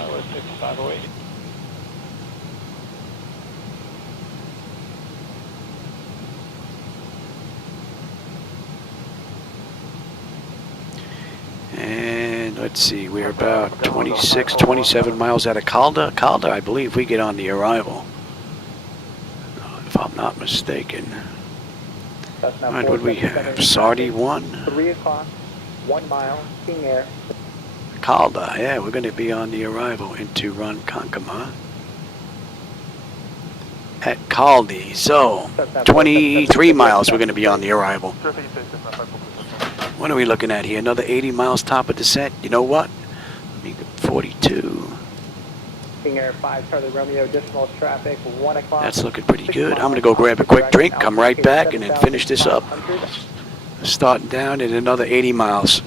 And let's see, we're about 26, 27 miles out of Calda. Calda, I believe we get on the arrival, if I'm not mistaken. And what do we have? Sardi 1? 3 o'clock, 1 mile, King Air. Calda, yeah, we're going to be on the arrival into Ronkonkoma at Caldi. So, 23 miles we're going to be on the arrival. What are we looking at here? Another 80 miles top of descent? You know what? 42. King Air 5, Charlie Romeo, decimal traffic, 1 o'clock. That's looking pretty good. I'm going to go grab a quick drink, come right back, and then finish this up. Starting down at another 80 miles.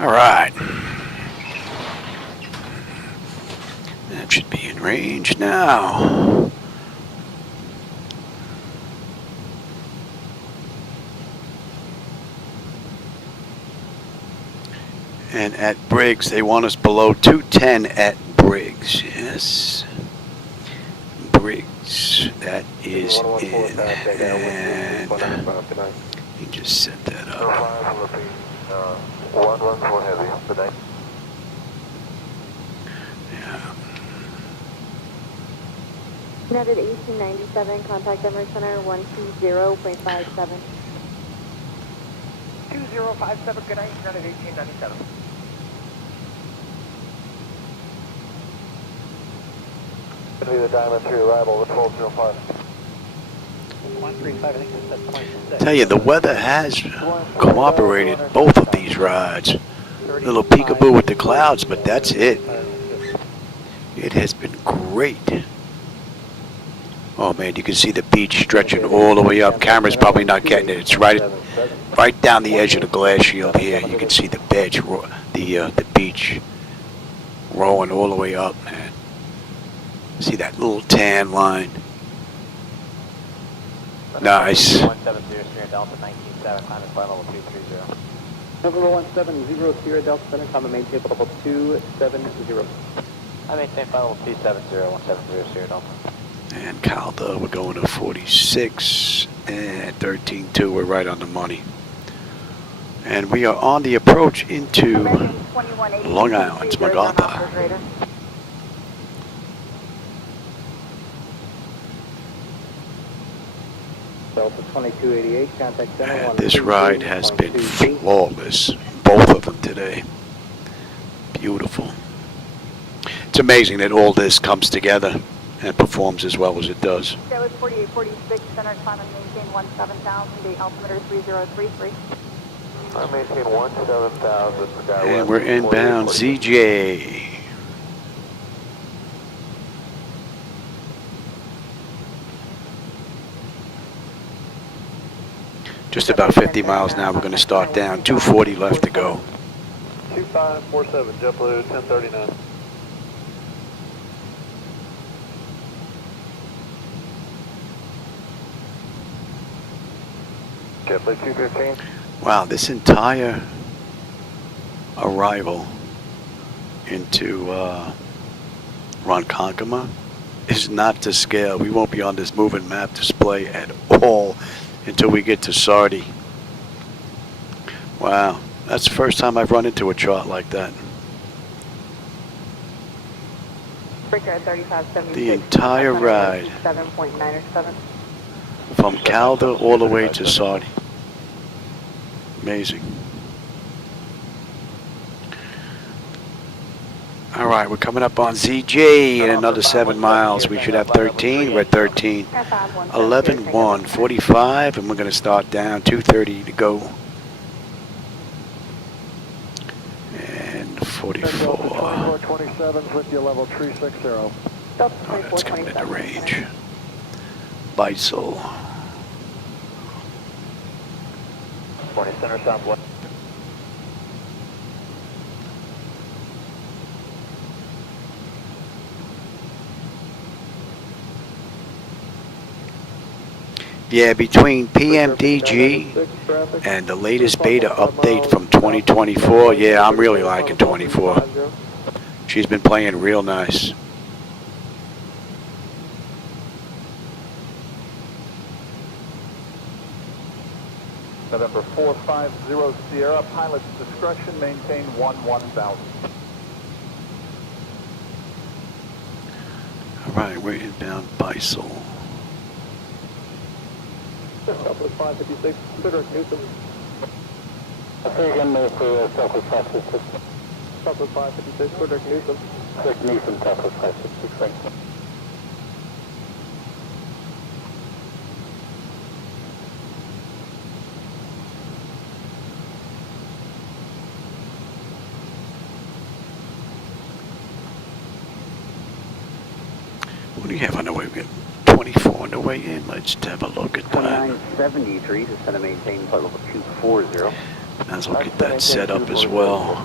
All right. That should be in range now. And at Briggs, they want us below 210 at Briggs. Yes. Briggs, that is in. And he just set that up. 114 Heavy, good night. Yeah. United 1897, contact Emirates Center 120.57. 2057, good night, United 1897. Going to be the Diamond 3 arrival with 1205. 135, I think that's 26. Tell you, the weather has cooperated both of these rides. A little peekaboo with the clouds, but that's it. It has been great. Oh man, you can see the beach stretching all the way up. Camera's probably not getting it. It's right down the edge of the glass shield here. You can see the the beach rolling all the way up, man. See that little tan line? Nice. 170 Sierra Delta 197, climb and flight level 230. November 170 Sierra Delta Center, climb and maintain level 270. I maintain flight level 270, 170 Sierra Delta. And Calda, we're going to 46 and 13.2. We're right on the money. And we are on the approach into Long Island's MacArthur. Delta 2288, contact center. And this ride has been flawless. Both of them today. Beautiful. It's amazing that all this comes together and performs as well as it does. That was 4846, center climb and maintain 17,000, the altimeter 3033. I maintain 17,000 for Guy And we're inbound ZJ. Just about 50 miles now. We're going to start down. 240 left to go. 2547, JetBlue 1039. JetBlue 215. Wow, this entire arrival into Ronkonkoma is not to scale. We won't be on this moving map display at all until we get to Sardi. Wow, that's the first time I've run into a chart like that. The entire ride 7.907. from Calda all the way to Sardi. Amazing. All right, we're coming up on ZJ in another 7 miles. We should have 13. We're at 13. 11-1, 45, and we're going to start down. 230 to go. And 44. 2427 with your level 360. Oh, that's coming into range. Beisel. 40 center southwest. Yeah, between PMDG and the latest beta update from 2024, yeah, I'm really liking 24. She's been playing real nice. November 450 Sierra, pilot's discretion, maintain 11,000. All right, we're inbound Beisel. Southwest 556, consider Newsom. Again, for Southwest 556. Southwest 556, consider Newsom. Newsom, Southwest 556, thanks. What do you have on the way? We have 24 on the way in. Let's have a look at that. 2973, descend to maintain flight level 240. Might as well get that set up as well.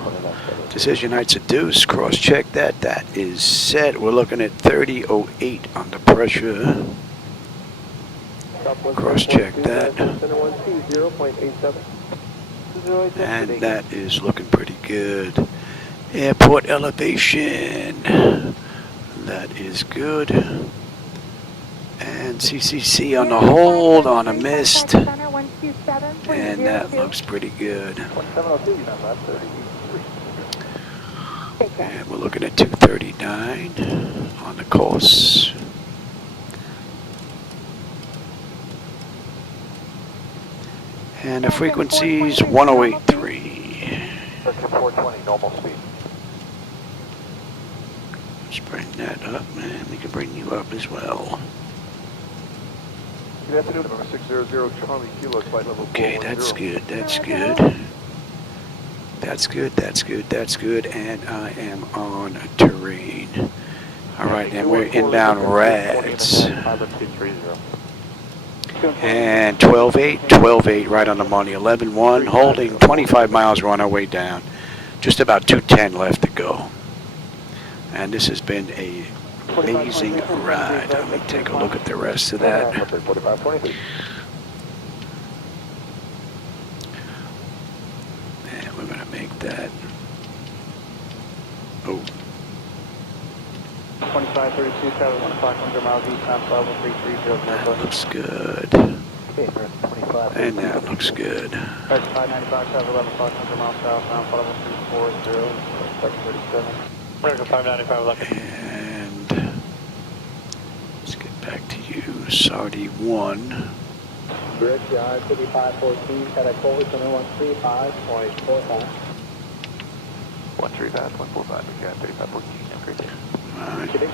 This is United Seduce. Cross check that. That is set. We're looking at 3008 under pressure. Cross check that. And that is looking pretty good. Airport elevation. That is good. And CCC on the hold, on a mist. And that looks pretty good. 1702, you know, that's 33. And we're looking at 239 on the course. And the frequency's 1083. Circuit 420, normal speed. Let's bring that up, and we can bring you up as well. Good afternoon, number 600 Charlie Kilo, flight level 410. Okay, that's good, that's good. That's good, that's good, that's good, and I am on terrain. Alright, and we're inbound RADS. And 12.8, 12.8 right on the money, 11.1, holding 25 miles, we're on our way down. Just about 210 left to go. And this has been a amazing ride. Let me take a look at the rest of that. And we're going to make that. Oh. 2532, travel 500 miles eastbound, level 330. That looks good. And that looks good. 595, travel 500 miles southbound, level 340, 537. And let's get back to you, Sardi 1. Direct yard 5514, got a call to 135.45. 135.45, we got 3514, great. All right.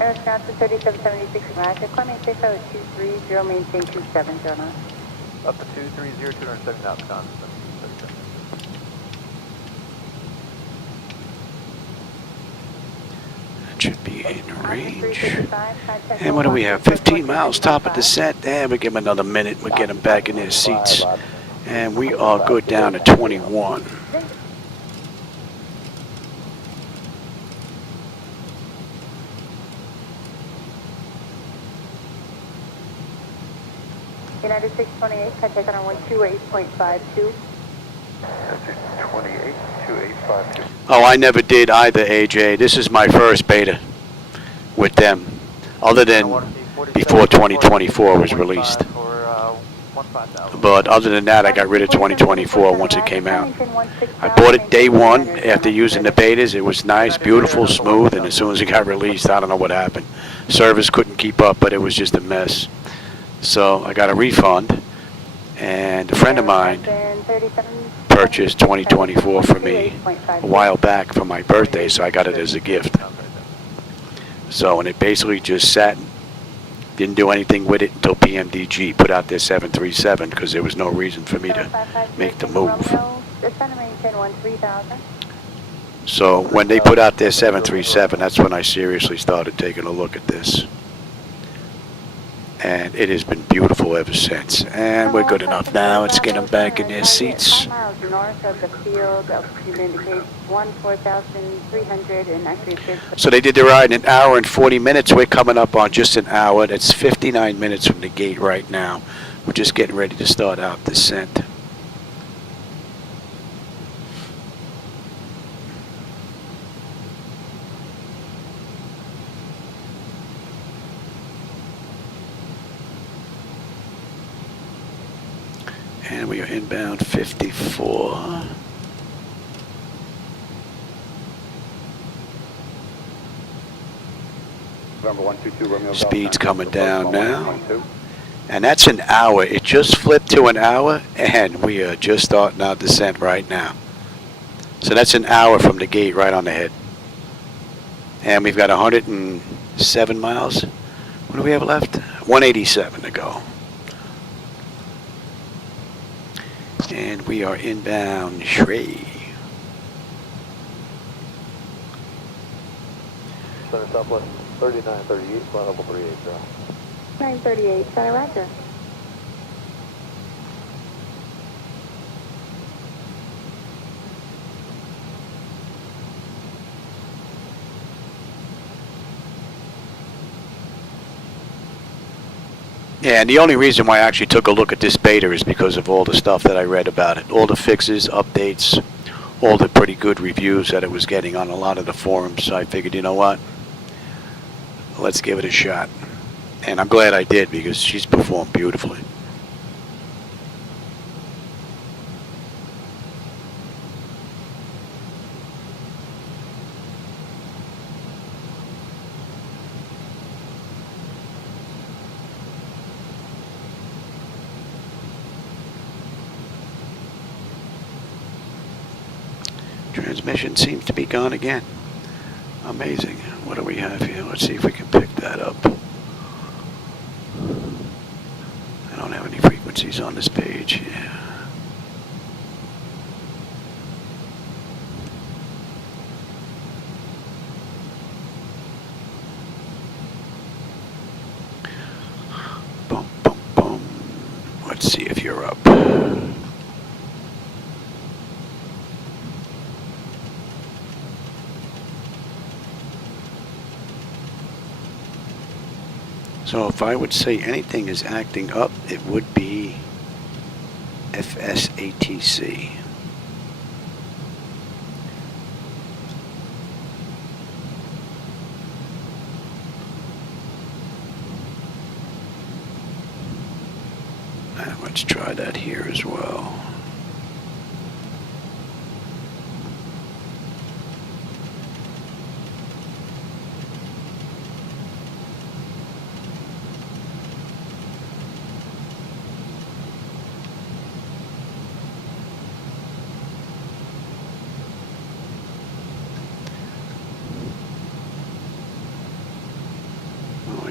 Air Wisconsin 3776, Roger. Climbing 6023, maintain 27, Jonah. Up to 230, 270 knots, Wisconsin. That should be in range. And what do we have? 15 miles, top of descent. And we give them another minute. We'll get them back in their seats. And we are good down to 21. United 628, contact on 128.52. 282852. Oh, I never did either, AJ. This is my first beta with them, other than before 2024 was released. But other than that, I got rid of 2024 once it came out. I bought it day one after using the betas. It was nice, beautiful, smooth, and as soon as it got released, I don't know what happened. Service couldn't keep up, but it was just a mess. So I got a refund, and a friend of mine purchased 2024 for me a while back for my birthday, so I got it as a gift. So, and it basically just sat, didn't do anything with it until PMDG put out their 737, because there was no reason for me to make the move. So when they put out their 737, that's when I seriously started taking a look at this. And it has been beautiful ever since. And we're good enough now. Let's get them back in their seats. So they did the ride in 1 hour and 40 minutes. We're coming up on just an hour. That's 59 minutes from the gate right now. We're just getting ready to start out descent. And we are inbound 54. Speed's coming down now. And that's an hour. It just flipped to an hour, and we are just starting our descent right now. So that's an hour from the gate right on the head. And we've got 107 miles. What do we have left? 187 to go. And we are inbound Shrey. Center Southwest 3938, flight level 38, 938, Center Roger. Yeah, and the only reason why I actually took a look at this beta is because of all the stuff that I read about it. All the fixes, updates, all the pretty good reviews that it was getting on a lot of the forums. So I figured, you know what? Let's give it a shot. And I'm glad I did, because she's performed beautifully. Transmission seems to be gone again. Amazing. What do we have here? Let's see if we can pick that up. I don't have any frequencies on this page. Yeah. Boom, boom, boom. Let's see if you're up. So if I would say anything is acting up, it would be FSATC. And let's try that here as well.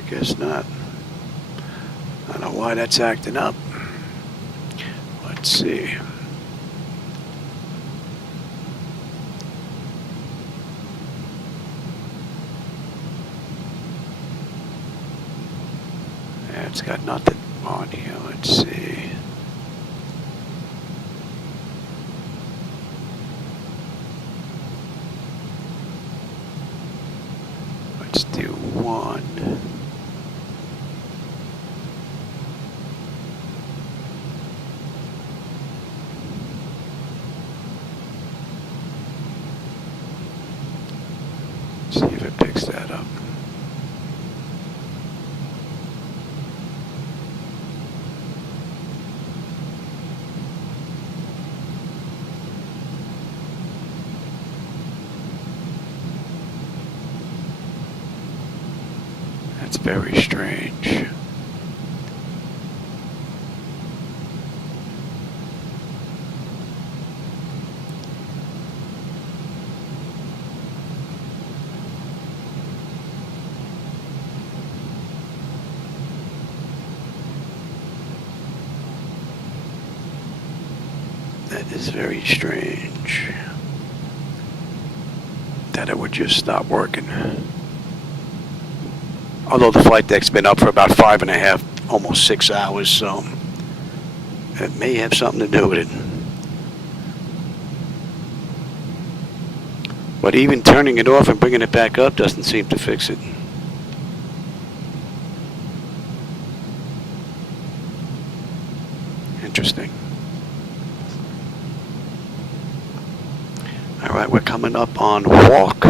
Guess not. I don't know why that's acting up. Let's see. Yeah, it's got nothing on here. Let's see. Let's do 1. See if it picks that up. That's very strange. That is very strange. That it would just stop working. Although the flight deck's been up for about 5.5, almost 6 hours, so it may have something to do with it. But even turning it off and bringing it back up doesn't seem to fix it. Interesting. All right, we're coming up on walk.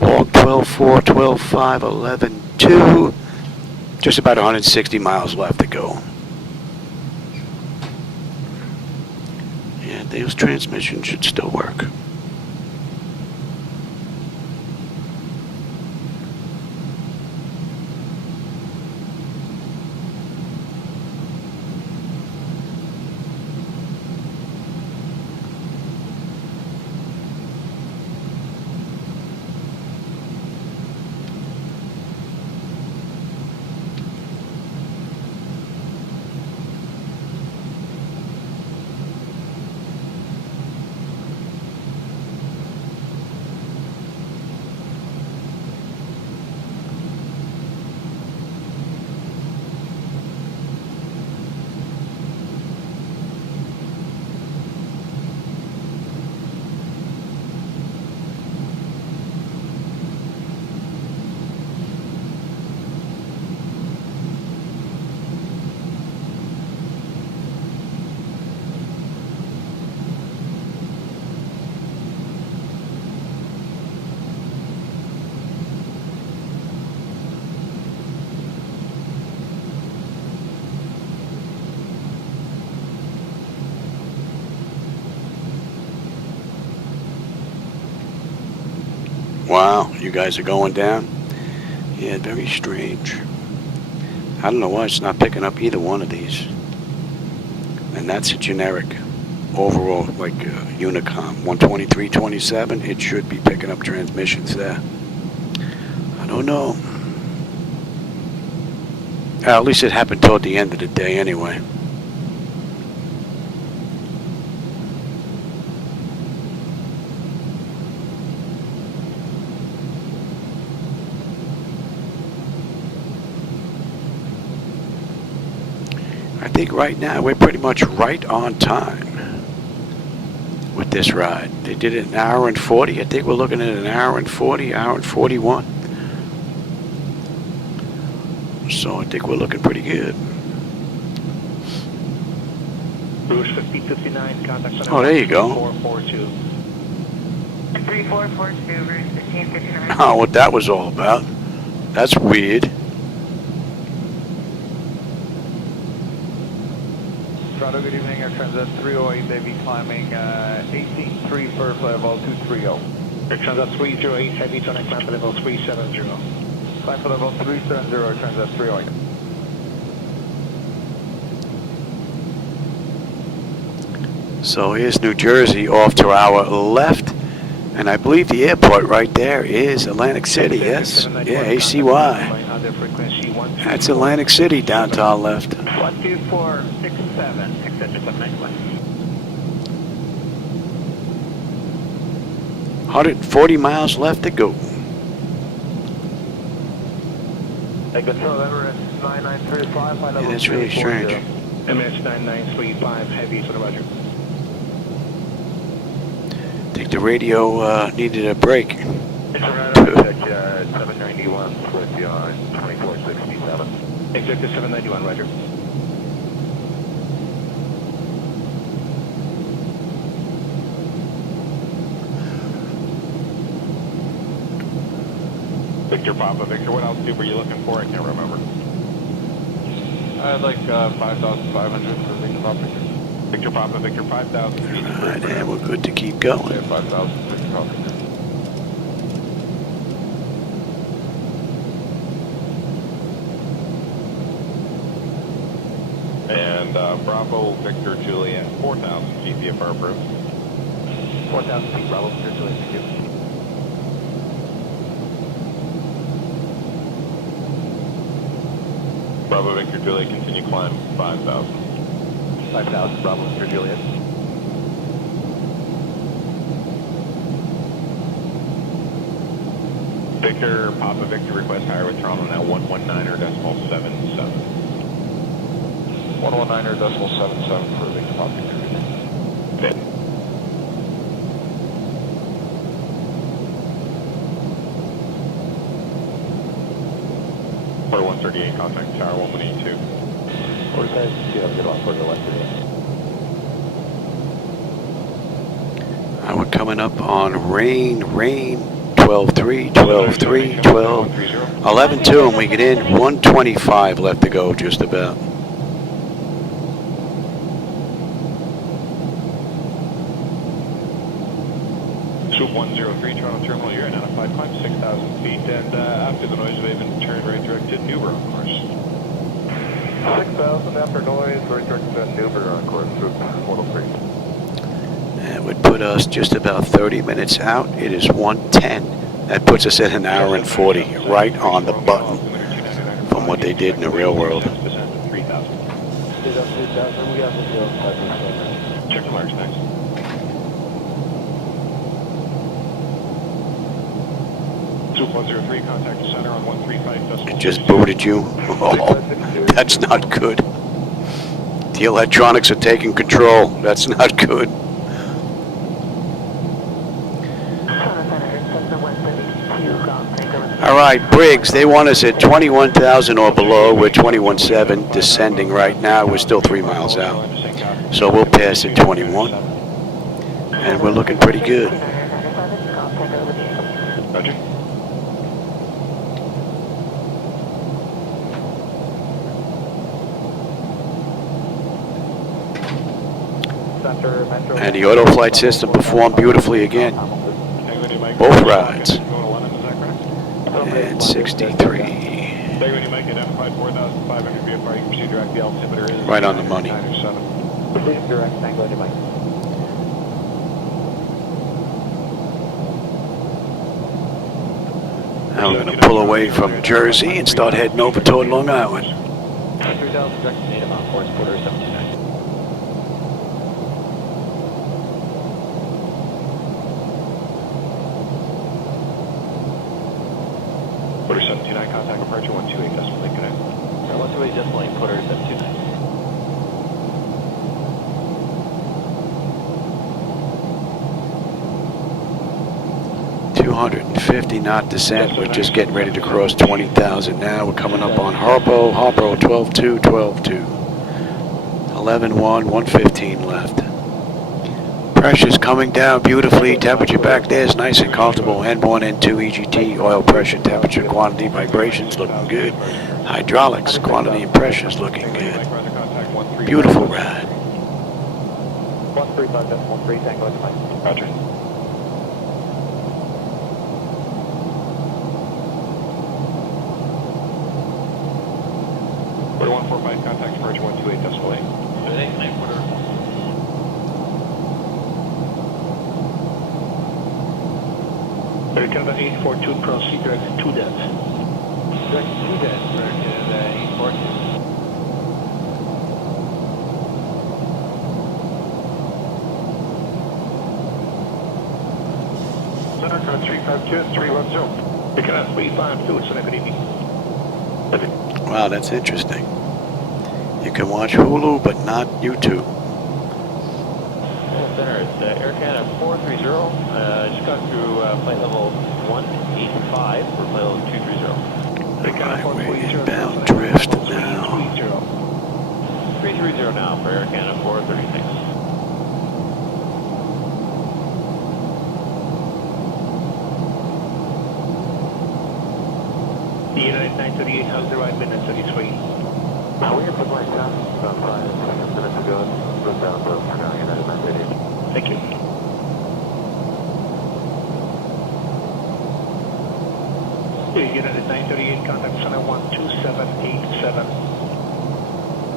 Walk 12-4, 12-5, 11-2. Just about 160 miles left to go. And those transmissions should still work. Wow, you guys are going down? Yeah, very strange. I don't know why it's not picking up either one of these. And that's a generic overall, like Unicom 123.27. It should be picking up transmissions there. I don't know. At least it happened toward the end of the day anyway. I think right now we're pretty much right on time with this ride. They did it an hour and 40. I think we're looking at an hour and 40, hour and 41. So I think we're looking pretty good. Rouge 1559, contact Oh, there you go. 442. 3442, Rouge 1559. Oh, what that was all about. That's weird. Toronto, good evening. Air Transat 308, they be climbing 18.3 for flight level 230. Air Transat 308, heavy to climb for level 370. Climb for level 370, Air Transat 308. So here's New Jersey off to our left. And I believe the airport right there is Atlantic City, yes? Yeah, ACY. That's Atlantic City down to our left. 12467, exit 791. 140 miles left to go. Hey, control Everest 9935, high level Yeah, that's really strange. MS 9935, heavy to the roger. I think the radio needed a break. It's around 791 with you on 2467. Exit 791, roger. Victor Papa, Victor, what altitude were you looking for? I can't remember. I'd like 5,500 for Victor Papa. Victor Papa, Victor 5,000. Alright, and we're good to keep going. Yeah, 5,000 Victor Papa. And Bravo, Victor, Juliet, 4,000 GCFR approved. 4,000 feet, Bravo, Victor, Juliet, thank you. Bravo, Victor, Juliet, continue climb, 5,000. 5,000, Bravo, Victor, Juliet. Victor, Papa, Victor, request higher with Toronto now 119.77. 119.77 for Victor Papa. Fit. For 138, contact tower 1182. 45, you have to get off for the 138. We're coming up on rain, 12-3, 12-3, 12, 11-2, and we get in 125 left to go, just about. Swoop 103, Toronto Terminal, you're identified, climb 6,000 feet, and after the noise wave, and turn right direct to Newbern on course. 6,000 after noise, right direct to Newbern on course, Swoop 103. That would put us just about 30 minutes out. It is 1:10. That puts us at an hour and 40, right on the button from what they did in the real world. Check marks next. Swoop 103, contact the center on 135.6. It just booted you. Oh, that's not good. The electronics are taking control. That's not good. All right, Briggs, they want us at 21,000 or below. We're 21.7, descending right now. We're still 3 miles out. So we'll pass at 21. And we're looking pretty good. Roger. And the auto flight system performed beautifully again. Both rides. and 63. They're going to make it up by 4,500 VFR. You can proceed direct. The altimeter is Right on the money. 907. Proceed direct, Tango to Mike. Now we're going to pull away from Jersey and start heading over toward Long Island. 3000 direct to native on course, quarter 729. Quarter 729, contact departure 128 decimal link connect. 128 decimal link, quarter 729. 250 knot descent. We're just getting ready to cross 20,000 now. We're coming up on Harpo. Harpo 12-2, 12-2. 11-1, 115 left. Pressure's coming down beautifully. Temperature back there is nice and comfortable. N1, N2, EGT, oil pressure, temperature, quantity, vibrations looking good. Hydraulics, quantity, and pressure's looking good. Beautiful ride. 135 decimal 3, Tango to Mike. Roger. Quarter 145, contact departure 128 decimal 8. Quarter. Canada 842, proceed direct to that. Direct to that, Canada 842. Center code 352, 310. Canada 352, Center, good evening. Wow, that's interesting. You can watch Hulu, but not YouTube. Center, it's Air Canada 430. Just got through flight level 185 for flight level 230. Highway inbound drift now. 330 now for Air Canada 436. The United 938, how's the ride been at 33? We have put my down about 5 minutes ago. Goes down to United 938. Thank you. United 938, contact center 12787.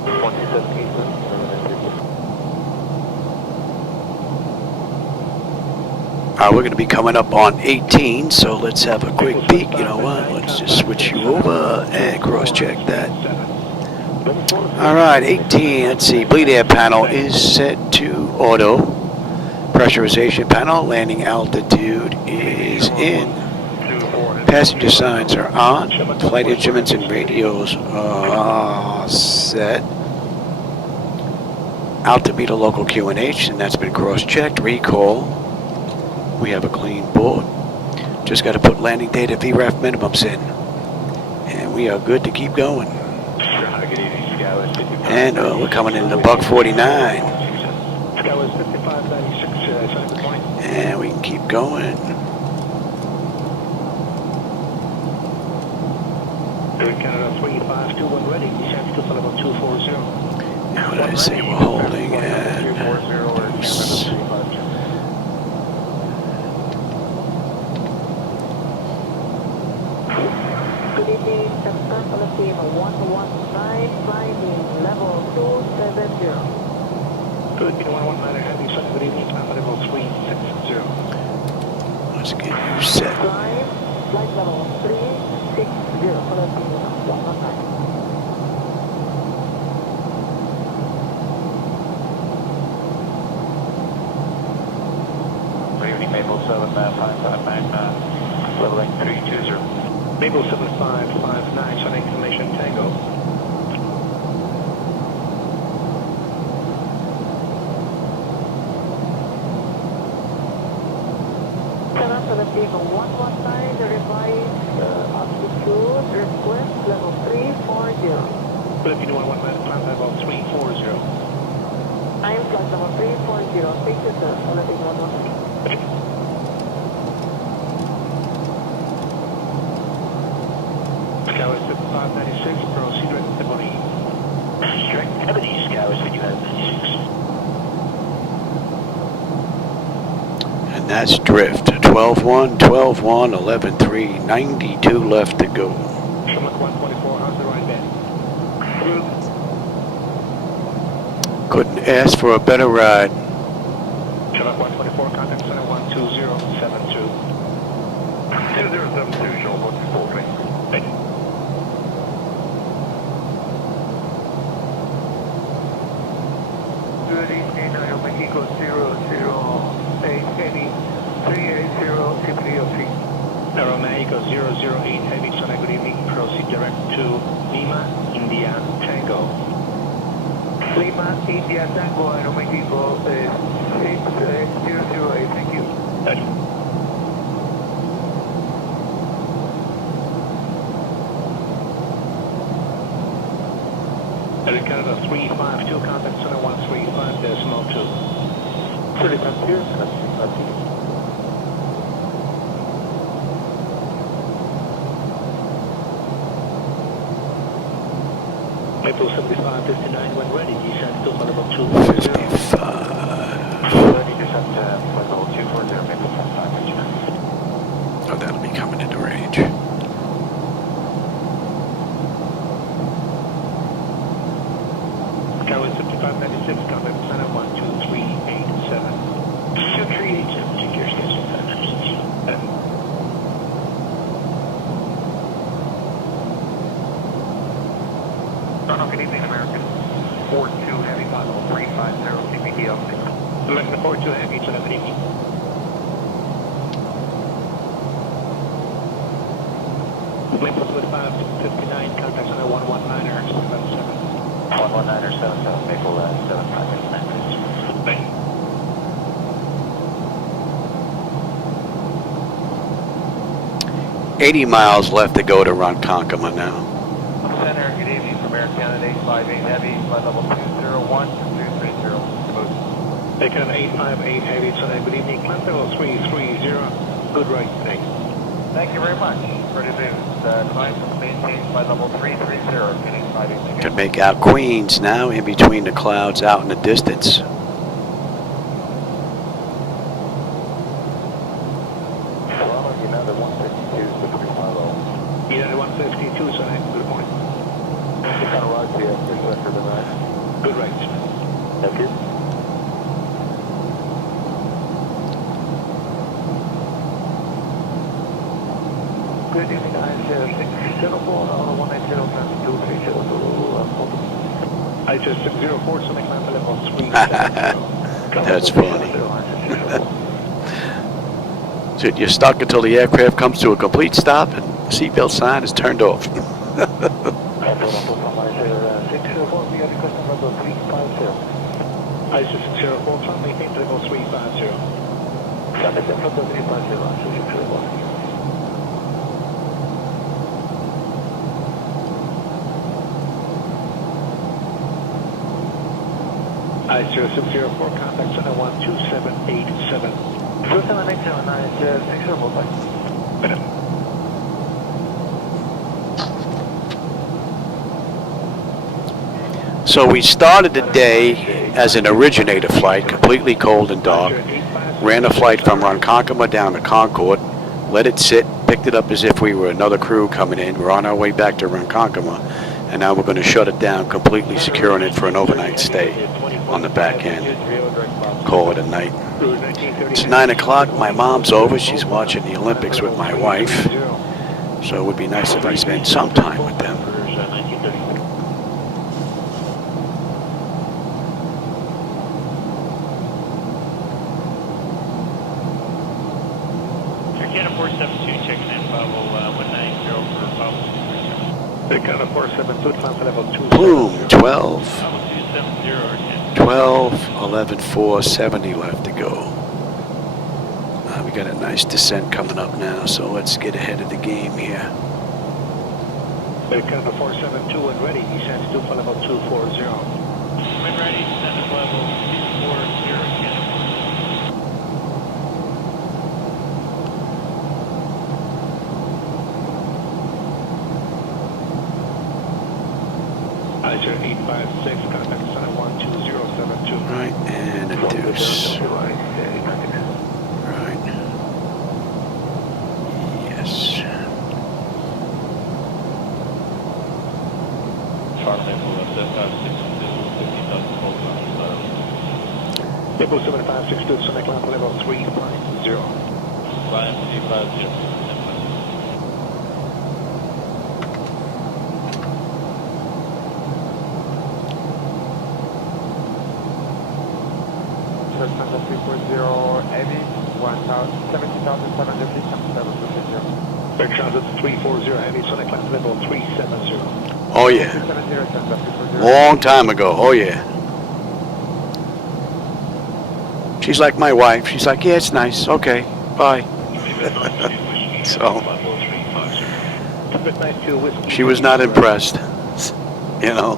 12787. We're going to be coming up on 18, so let's have a quick peek. You know what? Let's just switch you over and cross-check that. All right, 18. Let's see. Bleed air panel is set to auto. Pressurization panel. Landing altitude is in. Passenger signs are on. Flight instruments and radios are set. Altimeter local QNH, and that's been cross-checked. Recall. We have a clean board. Just got to put landing data VRAF minimums in. And we are good to keep going. And we're coming into Buck 49. And we can keep going. Canada 3521 ready, descent to level 240. Now what did I say? We're holding at... Good evening, Captain Team 115, climbing level 270. Good, 119 heavy, good evening, climb level 360. Let's get you set. Climb, flight level 360, Philippine 119. Good evening, Maple 7559, leveling 320. Maple 7559, Sun Information Tango. Center Philippine 119, the revised altitude request level 340. Philippine 119, climb level 340. I am flight level 340. Thank you, sir. Philippine 119. Scout 596, proceed direct to body. Direct to body, Scout 596. And That's drift. 12-1, 12-1, 11-3, 92 left to go. Shamrock 124, how's the ride been? Couldn't ask for a better ride. Shamrock 124, contact center 12072. 2072, show 124, please. Thank you. Good evening, Aeromexico 008 Heavy 380 TPOC. Aeromexico 008 Heavy Sonic, good evening. Proceed direct to Lima, India, Tango. Lima, India, Tango, Aeromexico 6008, thank you. Thank you. Air Canada 352, contact center 135.2. 35 here, Maple 7559, when ready, descent to level 240. 55. Ready, descent to level 240, Maple 7559. Oh, that'll be coming into range. Tower 5596, contact center 12387. 2387, secure station center. Good evening, American 42 Heavy 50350 CPT up. American 42 Heavy, so good evening. Maple 7559, contact center 119er77. 119er77, Maple 7559, please. Thank you. $80 miles left to go to Ronkonkoma now. Center, good evening from Air Canada 858 Heavy, flight level 201 to 230. Air Canada 858 Heavy, so good evening. Climb level 330, good ride, thanks. Thank you very much. Pretty news. Climb maintained flight level 330, getting 580. Could make out Queens now in between the clouds out in the distance. Well, United 152 is the 350. United 152, so good morning. What kind of rides do you have to set for the night? Good ride. Thank you. Good evening, ISS 604, 190, 230, I just 604, so climb level 370. That's funny. So you're stuck until the aircraft comes to a complete stop and the seatbelt sign is turned off. ISS 604, we are requesting level 350. I just 604, climb maintain level 350. Contact level 350, 604. I-0604, contact center 12787. 27879, ISS 604, So we started the day as an originator flight, completely cold and dark. Ran a flight from Ronkonkoma down to Concord, let it sit, picked it up as if we were another crew coming in. We're on our way back to Ronkonkoma, and now we're going to shut it down, completely securing it for an overnight stay on the back end. Call it a night. It's 9 o'clock. My mom's over. She's watching the Olympics with my wife. So it would be nice if I spent some time with them. Canada 472, checking in, Bravo 190 for Bravo 230. Air Canada 472, climb level 2. Boom, 12, Bravo 270 or 10. 12, 11, 4, 70 left to go. We got a nice descent coming up now, so let's get ahead of the game here. Air Canada 472, when ready, descend to level 240. When ready, descend to level 240, Canada. Azure 856, contact center 12072. Right, and a deuce. Right. April 7562, Sonic climb level 350. 5350. Transat 340 Heavy, 70,700 feet, level 260. Air Transat 340 Heavy, Sonic climb level 370. Oh yeah. 370, Transat 340. Long time ago. Oh yeah. She's like my wife. She's like, yeah, it's nice. Okay, bye. So she was not impressed. You know.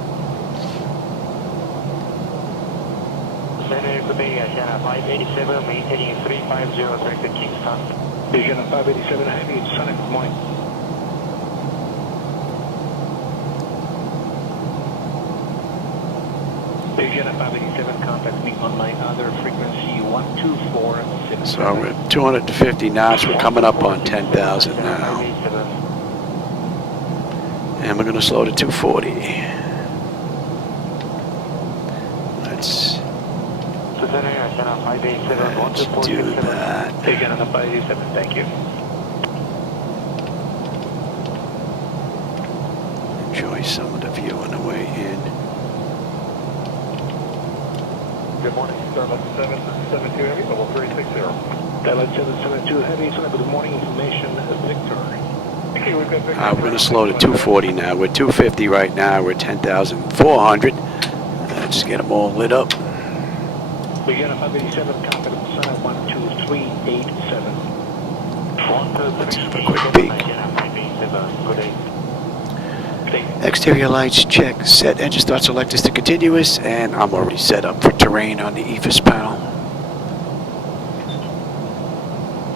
Channel 587, maintaining 350, directed Kingston. Channel 587 Heavy, Sonic, good morning. Channel 587, contact me on my other frequency 124.6. So we're at 250 knots. We're coming up on 10,000 now. And we're going to slow to 240. Let's do that. Channel 587, thank you. Enjoy some of the view on the way in. Good morning, Starlight 772 Heavy, level 360. Starlight 772 Heavy, Sonic, good morning, information, Victor. Okay, we've got Victor. We're going to slow to 240 now. We're 250 right now. We're 10,400. Let's get them all lit up. Channel 587, contact Sonic 12387. Let's have a quick peek. Exterior lights check. Set engine start selectors to continuous, and I'm already set up for terrain on the EFIS panel.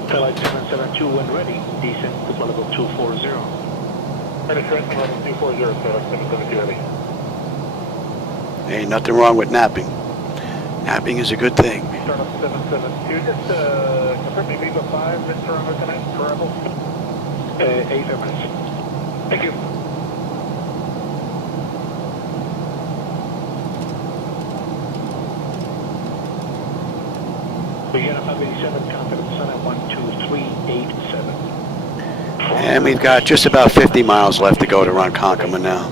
Flight 772 when ready, descent to level 240. Penetration level 240, Starlight 772 Heavy. Ain't nothing wrong with napping. Napping is a good thing. Startup 772, just confirm me Viva 5, Mr. Lieutenant, Rebel. 8 minutes. Thank you. Channel 587, contact Sonic 12387. And we've got just about 50 miles left to go to Ronkonkoma now.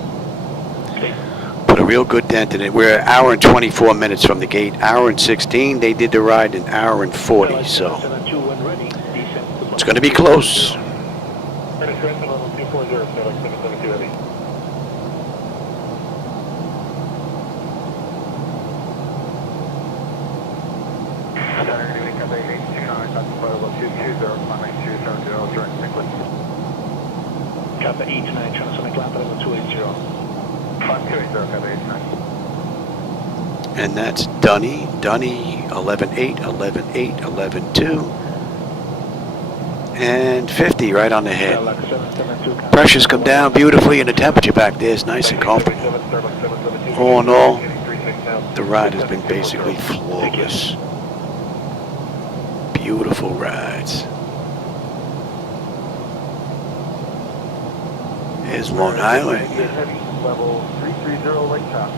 Put a real good dent in it. We're an hour and 24 minutes from the gate. Hour and 16. They did the ride in an hour and 40. So it's going to be close. Penetration level 240, Starlight 772 Heavy. Kappa 89, Transonic Lambda level 280. 520, Kappa 89. And that's Dunny, 11.8, 11.8, 11.2, and 50 right on the head. Pressures come down beautifully, and the temperature back there is nice and comfortable. All in all, the ride has been basically flawless. Beautiful rides. Here's Long Island. Level 330 Lake Top.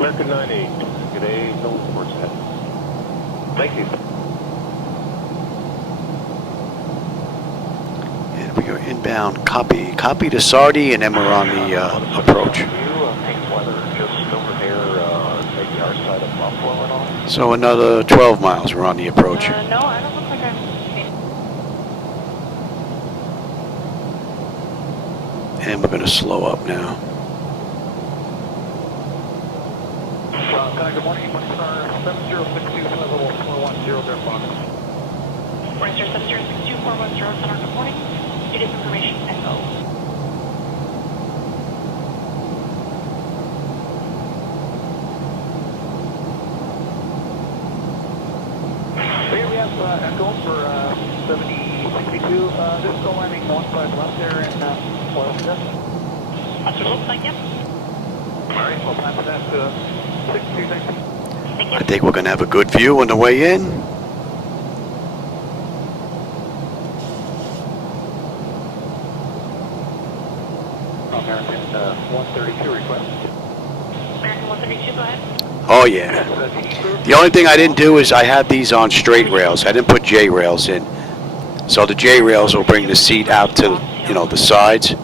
American 98. Good day, no reports ahead. Thank you. And we are inbound. Copy to Sardi, and then we're on the approach. So another 12 miles. We're on the approach. No, I don't look like I'm... And we're going to slow up now. Good morning, Star 7062, level 410, their box. Ranger 7062, 410, Center, good morning. It is information echo. Here we have echo for 7062. This is the landing 15 left there in oil test. That's what it looks like, yep. Alright, we'll plan for that 626. I think we're going to have a good view on the way in. American 132 request. American 132, go ahead. Oh yeah. The only thing I didn't do is I had these on straight rails. I didn't put J rails in. So the J rails will bring the seat out to, you know, the sides.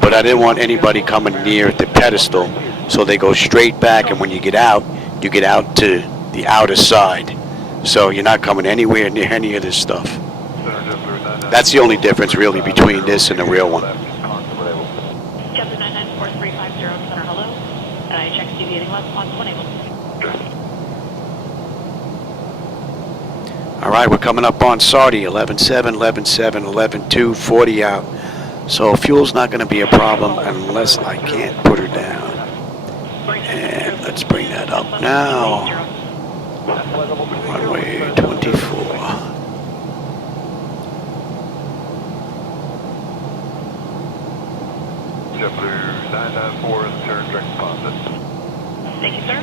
But I didn't want anybody coming near the pedestal, so they go straight back, and when you get out to the outer side. So you're not coming anywhere near any of this stuff. That's the only difference really between this and the real one. Jumper 994350 center, hello. I checked deviating left, on 1 able. All right, we're coming up on Sardi, 11.7, 11.7, 11.2, 40 out. So fuel's not going to be a problem unless I can't put her down. And let's bring that up now. Runway 24. JetBlue 994 and turn direct deposit. Thank you, sir.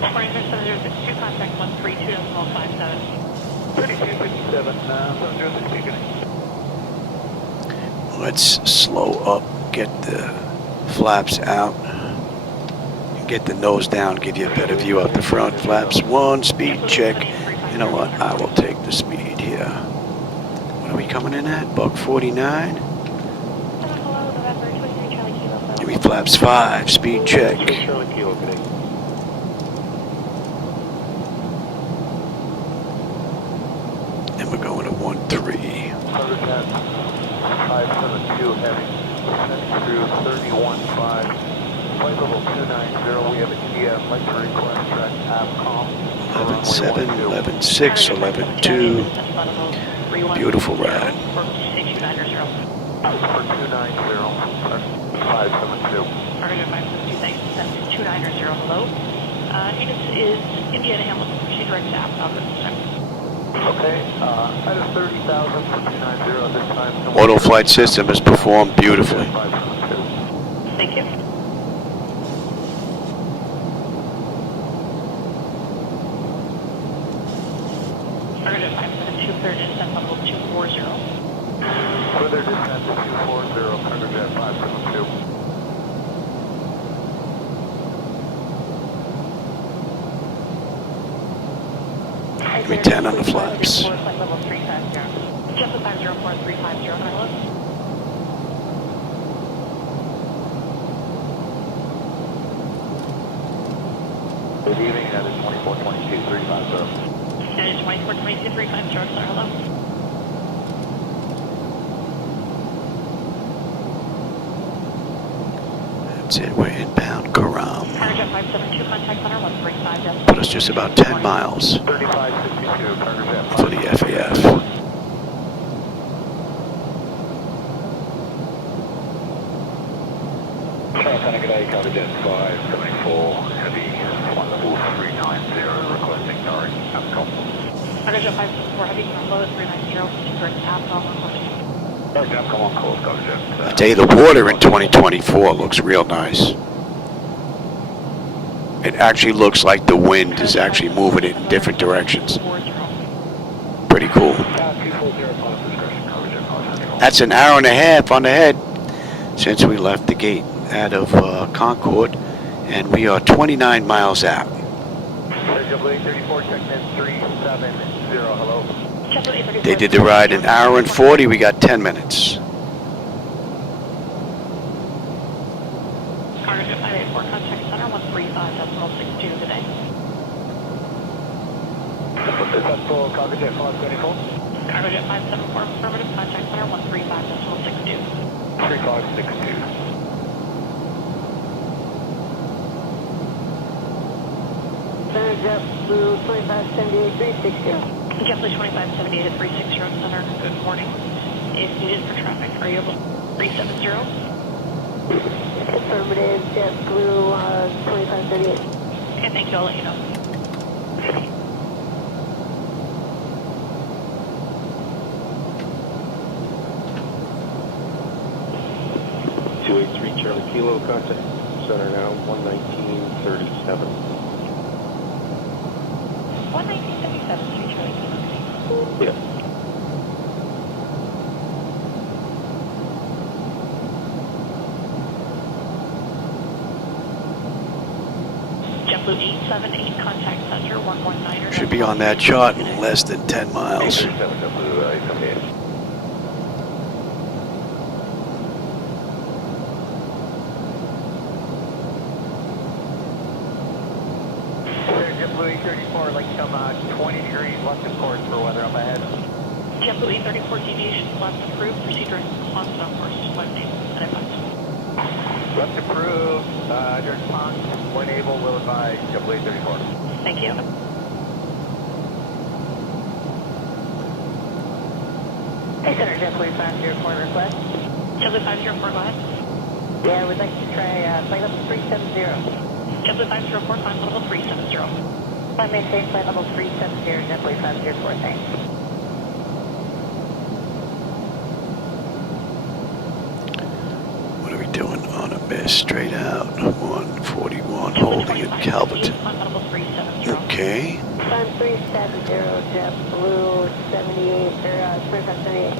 Operator 7062, contact 132.57. 3257, 7062. Let's slow up, get the flaps out, get the nose down, give you a better view out the front. Flaps 1, speed check. You know what? I will take the speed here. What are we coming in at? Buck 49. Give me flaps 5, speed check. And we're going to 1-3. 572 heavy, through 31.5, flight level 290, we have a TM, like to request track AVCOM. 11.7, 11.6, 11.2. Beautiful ride. 290, 572. Target 572, thanks. That's 290, hello. Venus is Indiana Hamilton, she's direct to AVCOM this time. Okay, out of 30,000 for 290 this time. Auto flight system has performed beautifully. Thank you. Target 572, clear to descent level 240. Further descent to 240, Concord 572. Give me 10 on the flaps. Flight level 350. Jump to 504350, hello. Good evening, that is 2422-350. That is 2422-350, sir, hello. That's it, we're inbound Karam. Parajet 572, contact center 135. Put us just about 10 miles 3562, Concord for the FAF. Santa Good day, Concord 5, coming for heavy, flight level 390, requesting direct AVCOM. Parajet 574, heavy from low 390, direct AVCOM requesting. Direct AVCOM on course, Concord. I tell you, the water in 2024 looks real nice. It actually looks like the wind is actually moving it in different directions. Pretty cool. That's an hour and a half on the head since we left the gate out of Concord, and we are 29 miles out. They did the ride an hour and 40, we got 10 minutes. Target 584, contact center 135.62 today. Successful, Concord 524. Target 574, affirmative, contact center 135.62. 3562. JetBlue 2578 360. JetBlue 2578 at 360 center, good morning. If needed for traffic, are you able 370? Affirmative, JetBlue 2578. Okay, thank you, I'll let you know. 283 Charlie Kilo, contact center now, 119.37. 119.77, 3 Charlie Kilo. Yes. JetBlue 878, contact center 119er. Should be on that chart in less than 10 miles. JetBlue 834, like come 20 degrees left of course for weather up ahead. JetBlue 834, deviation left approved, procedure response on course, flight name, and advise. Left approved, during response, when able, will advise JetBlue 834. Thank you. Hey, Center, JetBlue 504 request. JetBlue 504, go ahead. Yeah, we'd like to try flight level 370. JetBlue 504, climb level 370. Climb maintain flight level 370, JetBlue 504, thanks. What are we doing on a miss? Straight out. 141, holding at Calverton. Okay. Climb 370, JetBlue 78, or 3578.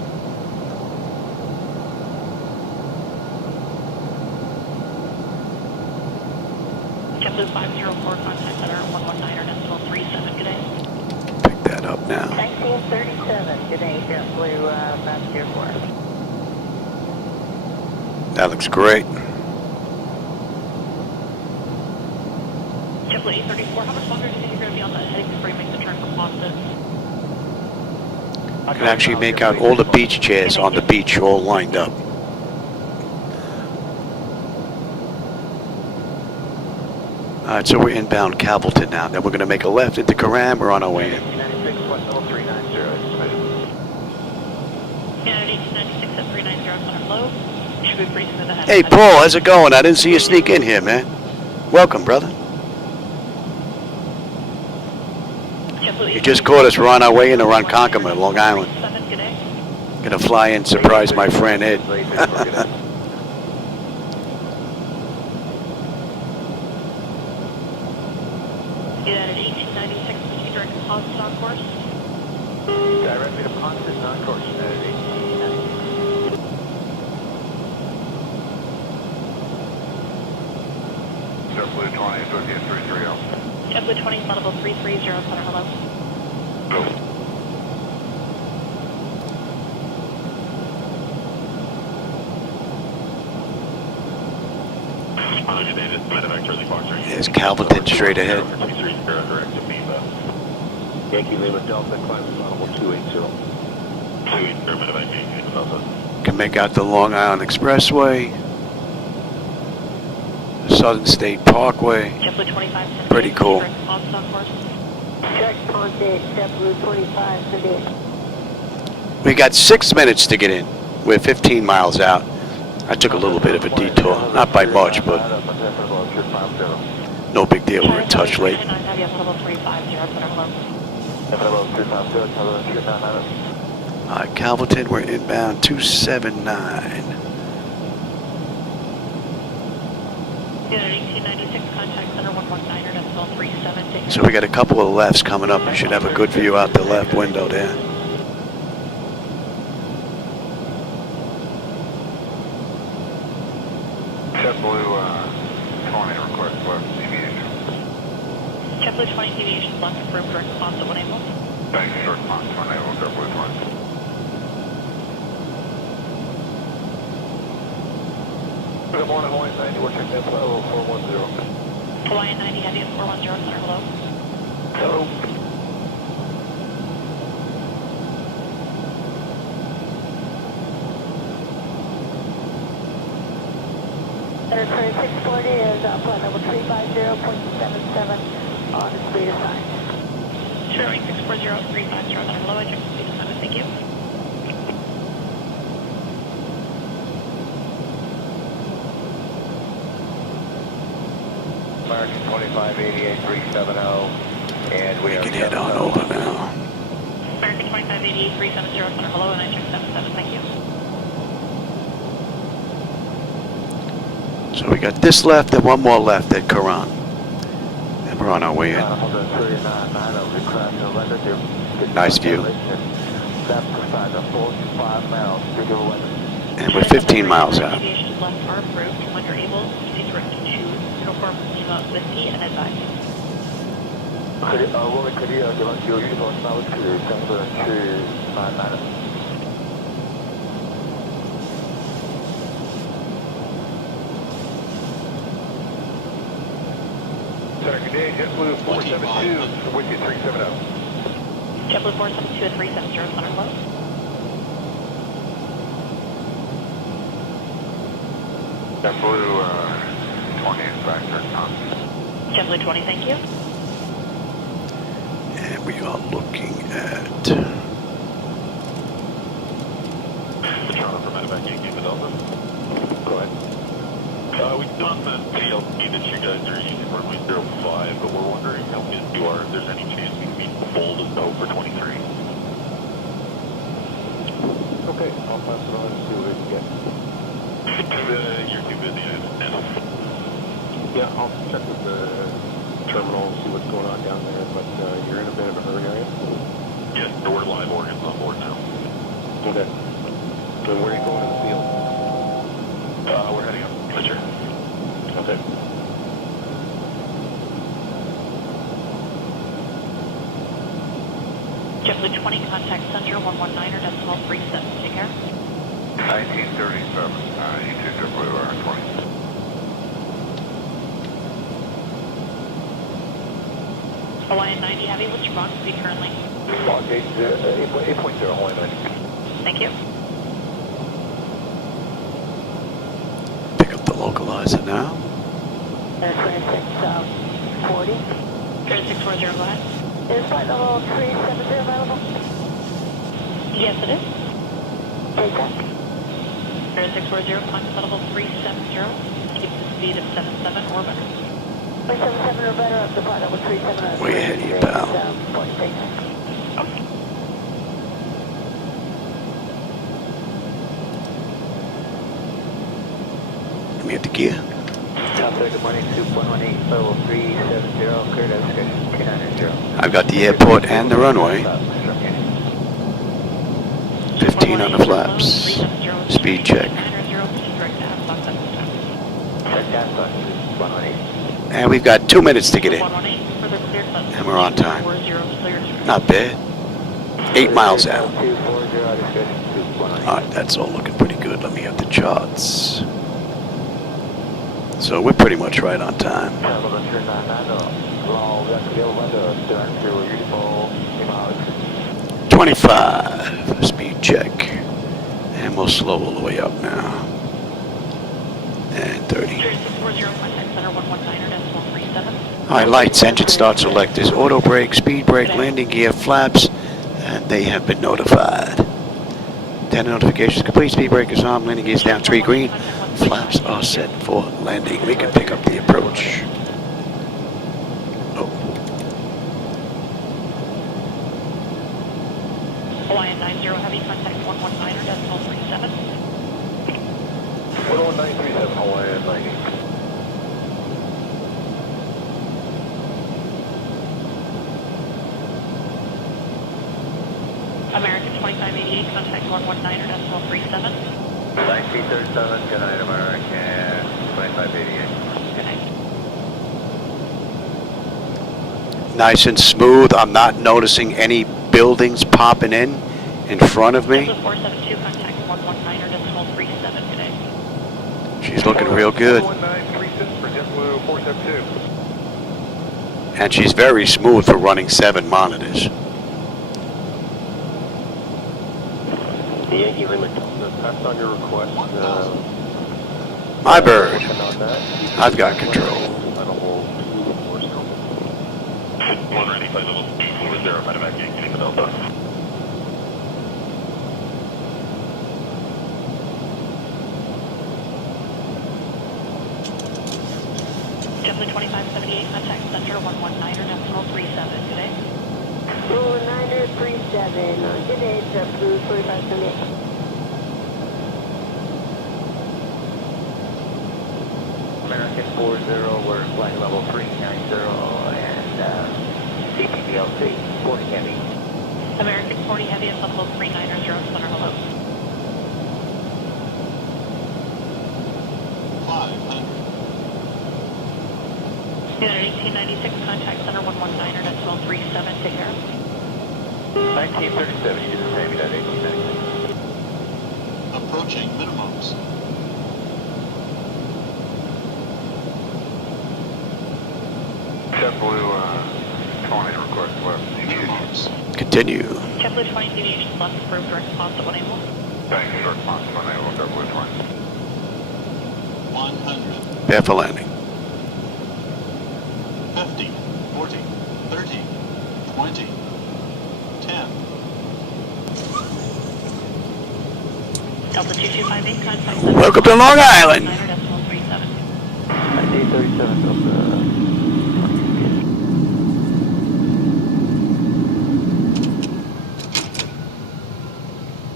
JetBlue 504, contact center 119er, decimal 37, good day. Pick that up now. 1937, good day, JetBlue 504. That looks great. JetBlue 834, how much longer do you think you're going to be on that heading before you make the turn for positive? I can actually make out all the beach chairs on the beach all lined up. Alright, so we're inbound Calverton now. Then we're going to make a left into Coram. We're on our way in. 96, flight level 390, Yeah, 1896 at 390, center low. Should be pretty smooth ahead. Hey, Paul, how's it going? I didn't see you sneak in here, man. Welcome, brother. You just caught us. We're on our way into Ronkonkoma, Long Island. Gonna fly in, surprise my friend Ed. Yeah, at 1896, proceed direct deposit on course. Directly to Ponce is on course, United 1896. JetBlue 20, associate 330. JetBlue 20, level 330, center hello. Go. There's Calverton straight ahead. Yankee Lima Delta, climb level 280. Can make out the Long Island Expressway, the Southern State Parkway. JetBlue 25, Pretty cool. direct deposit on course. Check Ponce, JetBlue 25, today. We got 6 minutes to get in. We're 15 miles out. I took a little bit of a detour, not by much, but no big deal. We're a touch late. Alright, Calverton, we're inbound 279. Unit 1896, contact center 119er, decimal 370. So we got a couple of lefts coming up. We should have a good view out the left window there. JetBlue 20 request left deviation. JetBlue 20, deviation left approved, direct deposit when able. Thanks, short response, when able, JetBlue 20. Good morning, Hawaiian 90, we're checking in flight level 410. Hawaiian 90, heavy at 410, center hello. Hello. Center 2640 is flight level 350.77 on the speed assigned. Sure, 640, 350, center hello, I checked the speed assignment, thank you. American 2588 370, and we can head on over now. American 2588 370, center hello, and I checked 77, thank you. So we got this left and one more left at Coram. And we're on our way in. Nice view. And we're 15 miles out. Deviations left are approved. When you're able, proceed direct to uniform Lima Whiskey and advise. 원래 그리야 여기서 나오스 정도 나는. Center, good day, JetBlue 472, with you 370. JetBlue 472 at 370, center hello. JetBlue 20 is back there, Tom. JetBlue 20, thank you. And we are looking at... Charlie from Medevac Yankee Delta. Go ahead. We've done the PLP that you guys are using for runway 05, but we're wondering how busy you are, if there's any chance we can be full to go for 23. Okay, I'll pass it on and see what we can get. You're too busy, I understand. Yeah, I'll check with the terminal, see what's going on down there, but you're in a bit of a hurry, are you? Yes, we're live organs on board now. Okay. And where are you going in the field? We're heading up. Sure. Okay. JetBlue 20, contact center 119er decimal 37. Take care. 1937, E2 JetBlue 20. Hawaiian 90 Heavy, what's your box speed currently? 8.0 Hawaiian 90. Thank you. Pick up the localizer now. 2640. 3640, go ahead. Is flight level 370 available? Yes, it is. Take that. 3640, climb to level 370. Keep the speed of 77 or better. 377 or better up to flight level 370. Way ahead of you, pal. 46. Let me hit the gear. Southwest, good morning, Soup 118, level 370, cleared out, K990. I've got the airport and the runway. 15 on the flaps. Speed check. And we've got 2 minutes to get in. And we're on time. Not bad. 8 miles out. Alright, that's all looking pretty good. Let me have the charts. So we're pretty much right on time. 25. Speed check. And we'll slow all the way up now. And 30. Alright, lights, engine start selectors, auto brake, speed brake, landing gear, flaps, and they have been notified. 10 notifications complete, speed brake is on, landing gear is down, 3 green, flaps are set for landing. We can pick up the approach. Oh. Hawaiian 90 Heavy, contact 119er, decimal 37. 11937, Hawaiian 90. American 2588, contact 119er, decimal 37. 1937, good night, American 2588. Good night. Nice and smooth. I'm not noticing any buildings popping in front of me. JetBlue 472, contact 119er, decimal 37 today. She's looking real good. 1936 for JetBlue 472. And she's very smooth for running 7 monitors. The Yankee Lima passed on your request. My bird. I've got control. One ready, flight level 240, Medevac Yankee Delta. JetBlue 2578, contact center 119er, decimal 37 today. 119er 37. Good day, JetBlue 2578. American 40, we're flight level 390 and CPBLC 40 Heavy. American 40 Heavy at level 390, center hello. 500. Unit 1896, contact center 119er, decimal 37, take care. 1937, you did the same, Unit 1896. Approaching minimums. JetBlue 20 request left. Minimums. Continue. JetBlue 20, deviation left, approved, direct response at 181. Thank you, short response, 181, JetBlue 20. 100. Prepare for landing. 50, 40, 30, 20, 10. Delta 2258, contact Welcome to Long Island. 119er, decimal 37. 837 Delta.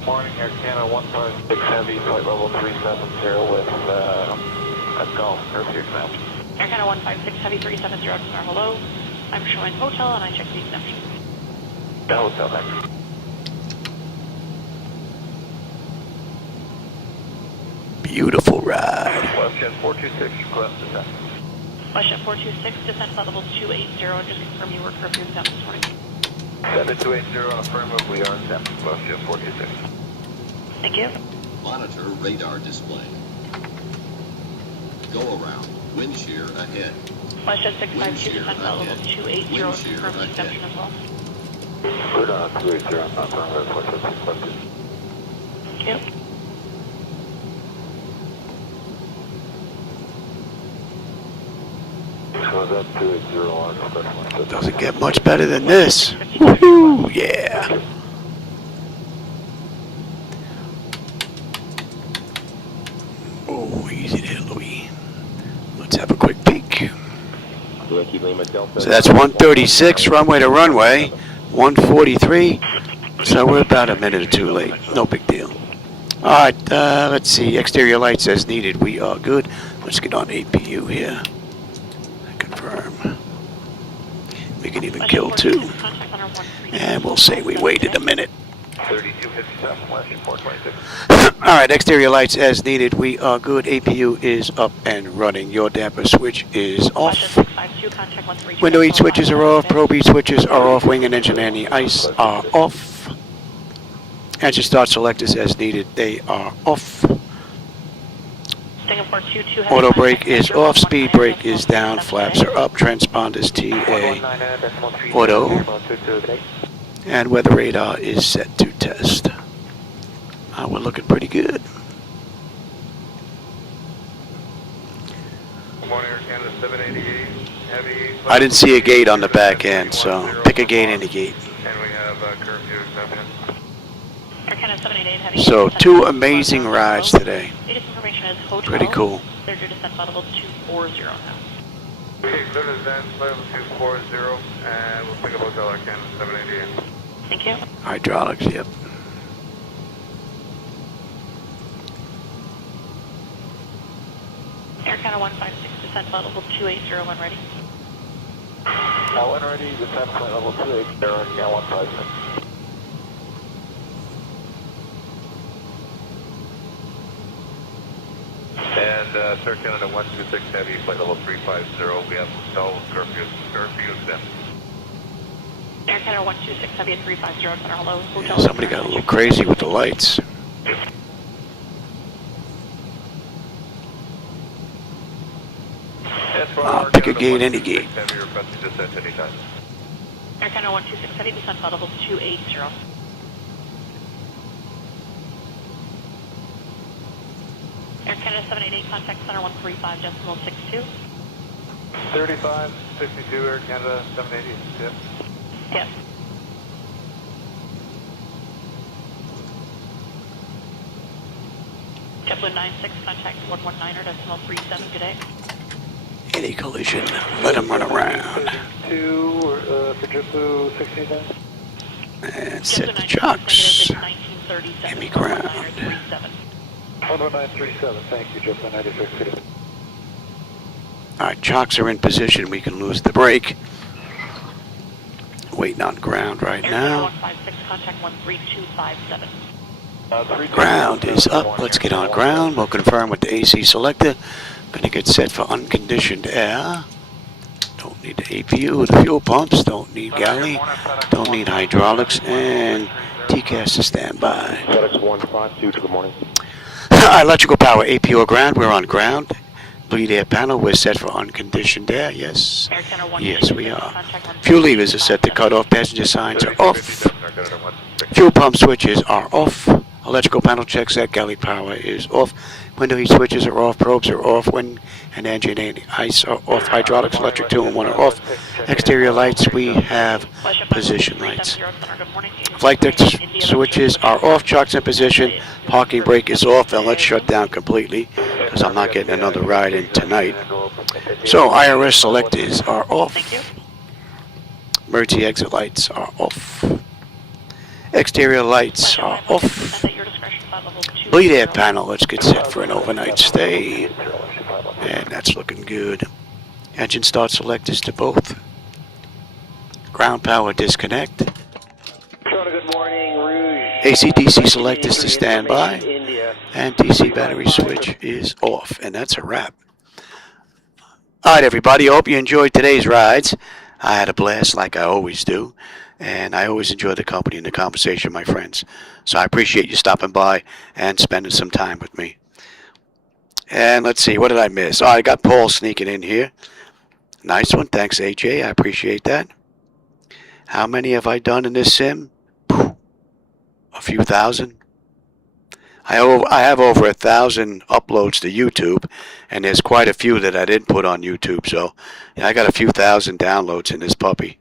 Morning, Air Canada 156 Heavy, flight level 370 with a Gulf curfew exam. Air Canada 156 Heavy 370, Center, hello. I'm showing hotel and I checked the exemption. The hotel, thanks. Beautiful ride. WestJet 426, request descent. WestJet 426, descent flight level 280, and just confirm you were curfew exempt this morning. 7280 on affirmative, we are exempt. WestJet 426. Thank you. Monitor radar display. Go around. Wind shear ahead. WestJet 652, descent flight level 280, Wind shear confirm ahead. exemption as well. Good on 280 on affirmative, WestJet 652. Thank you. So that 280 on affirmative. Doesn't get much better than this. Woohoo! Yeah. Oh, easy there, Louis. Let's have a quick peek. So that's 136 runway to runway, 143. So we're about a minute or two late. No big deal. All right, let's see. Exterior lights as needed. We are good. Let's get on APU here. Confirm. We can even kill two. And we'll say we waited a minute. 3257, WestJet 426. All right, exterior lights as needed. We are good. APU is up and running. Your damper switch is off. Window heat switches are off. Probe heat switches are off. Wing and engine anti-ice are off. Engine start selectors as needed. They are off. Auto brake is off. Speed brake is down. Flaps are up. Transponders TA auto. And weather radar is set to test. We're looking pretty good. Morning, Air Canada 788 Heavy. I didn't see a gate on the back end, so pick a gate any gate. And we have curfew exception. Air Canada 788 Heavy. So 2 amazing rides today. Latest information is hotel. Pretty cool. Cleared your descent flight level 240 now. Okay, clear to descent, flight level 240, and we'll pick up hotel Air Canada 788. Thank you. Hydraulics, yep. Air Canada 156, descent flight level 280 when ready. Now when ready, descent flight level 280, Air Canada 156. And Sir Canada 126 Heavy, flight level 350, we have hotel curfew exempt. Air Canada 126 Heavy at 350, center, hello. Yeah, somebody got a little crazy with the lights. Pick a gate, any gate. Air Canada 126 Heavy, descent flight level 280. Air Canada 788, contact center 135.62. 3562 Air Canada 780, yeah. Yes. JetBlue 96, contact 119er, decimal 37, good day. Any collision, let them run around. 32 for JetBlue 69. And set the chocks. Give me ground. 11937, thank you, JetBlue 96. Alright, chocks are in position. We can lose the brake. Waiting on ground right now. 156, contact 13257. Ground is up. Let's get on ground. We'll confirm with the AC selector. Gonna get set for unconditioned air. Don't need the APU, the fuel pumps, don't need galley, don't need hydraulics, and TCAS to stand by. FedEx 152 to the morning. Electrical power, APU ground, we're on ground. Bleed air panel, we're set for unconditioned air, yes. Yes, we are. Fuel levers are set to cut off, passenger signs are off. Fuel pump switches are off. Electrical panel check set, galley power is off. Window heat switches are off, probes are off, wind and engine and ice are off, hydraulics, electric 2 and 1 are off. Exterior lights, we have position lights. Flight deck switches are off, chocks in position, parking brake is off, and let's shut down completely because I'm not getting another ride in tonight. So IRS selectors are off. Emergency exit lights are off. Exterior lights are off. Bleed air panel, let's get set for an overnight stay. And that's looking good. Engine start selectors to both. Ground power disconnect. Good morning, Rouge. ACDC selectors to stand by. And DC battery switch is off. And that's a wrap. Alright everybody, I hope you enjoyed today's rides. I had a blast like I always do. And I always enjoy the company and the conversation, my friends. So I appreciate you stopping by and spending some time with me. And let's see, what did I miss? Oh, I got Paul sneaking in here. Nice one. Thanks, AJ. I appreciate that. How many have I done in this sim? A few thousand. I have over 1,000 uploads to YouTube, and there's quite a few that I didn't put on YouTube. So yeah, I got a few thousand downloads in this puppy.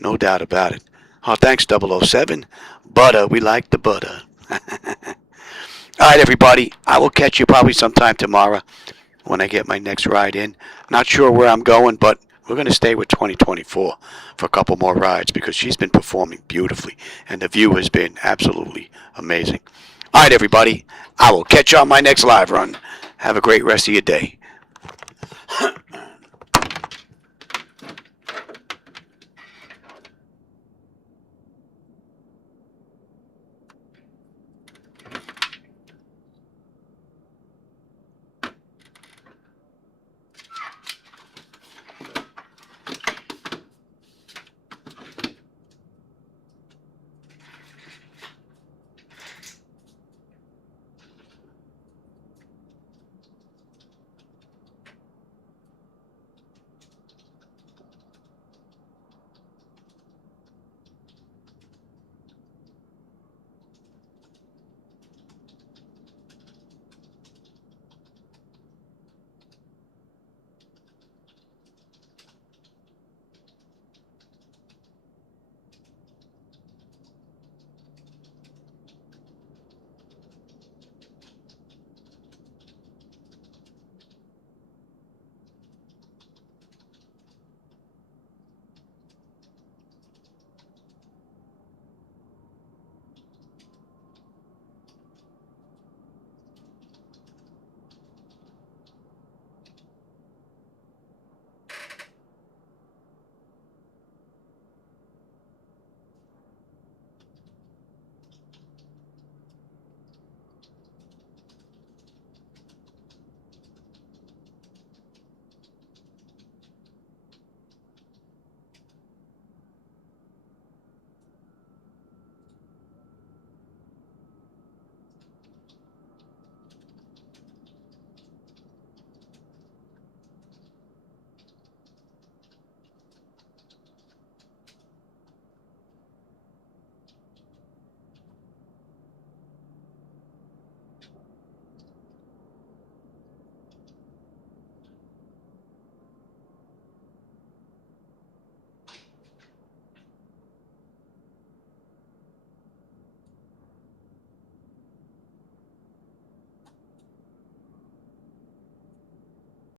No doubt about it. Oh, thanks, 007. Butter. We like the butter. All right, everybody. I will catch you probably sometime tomorrow when I get my next ride in. Not sure where I'm going, but we're going to stay with 2024 for a couple more rides because she's been performing beautifully, and the view has been absolutely amazing. All right, everybody. I will catch you on my next live run. Have a great rest of your day.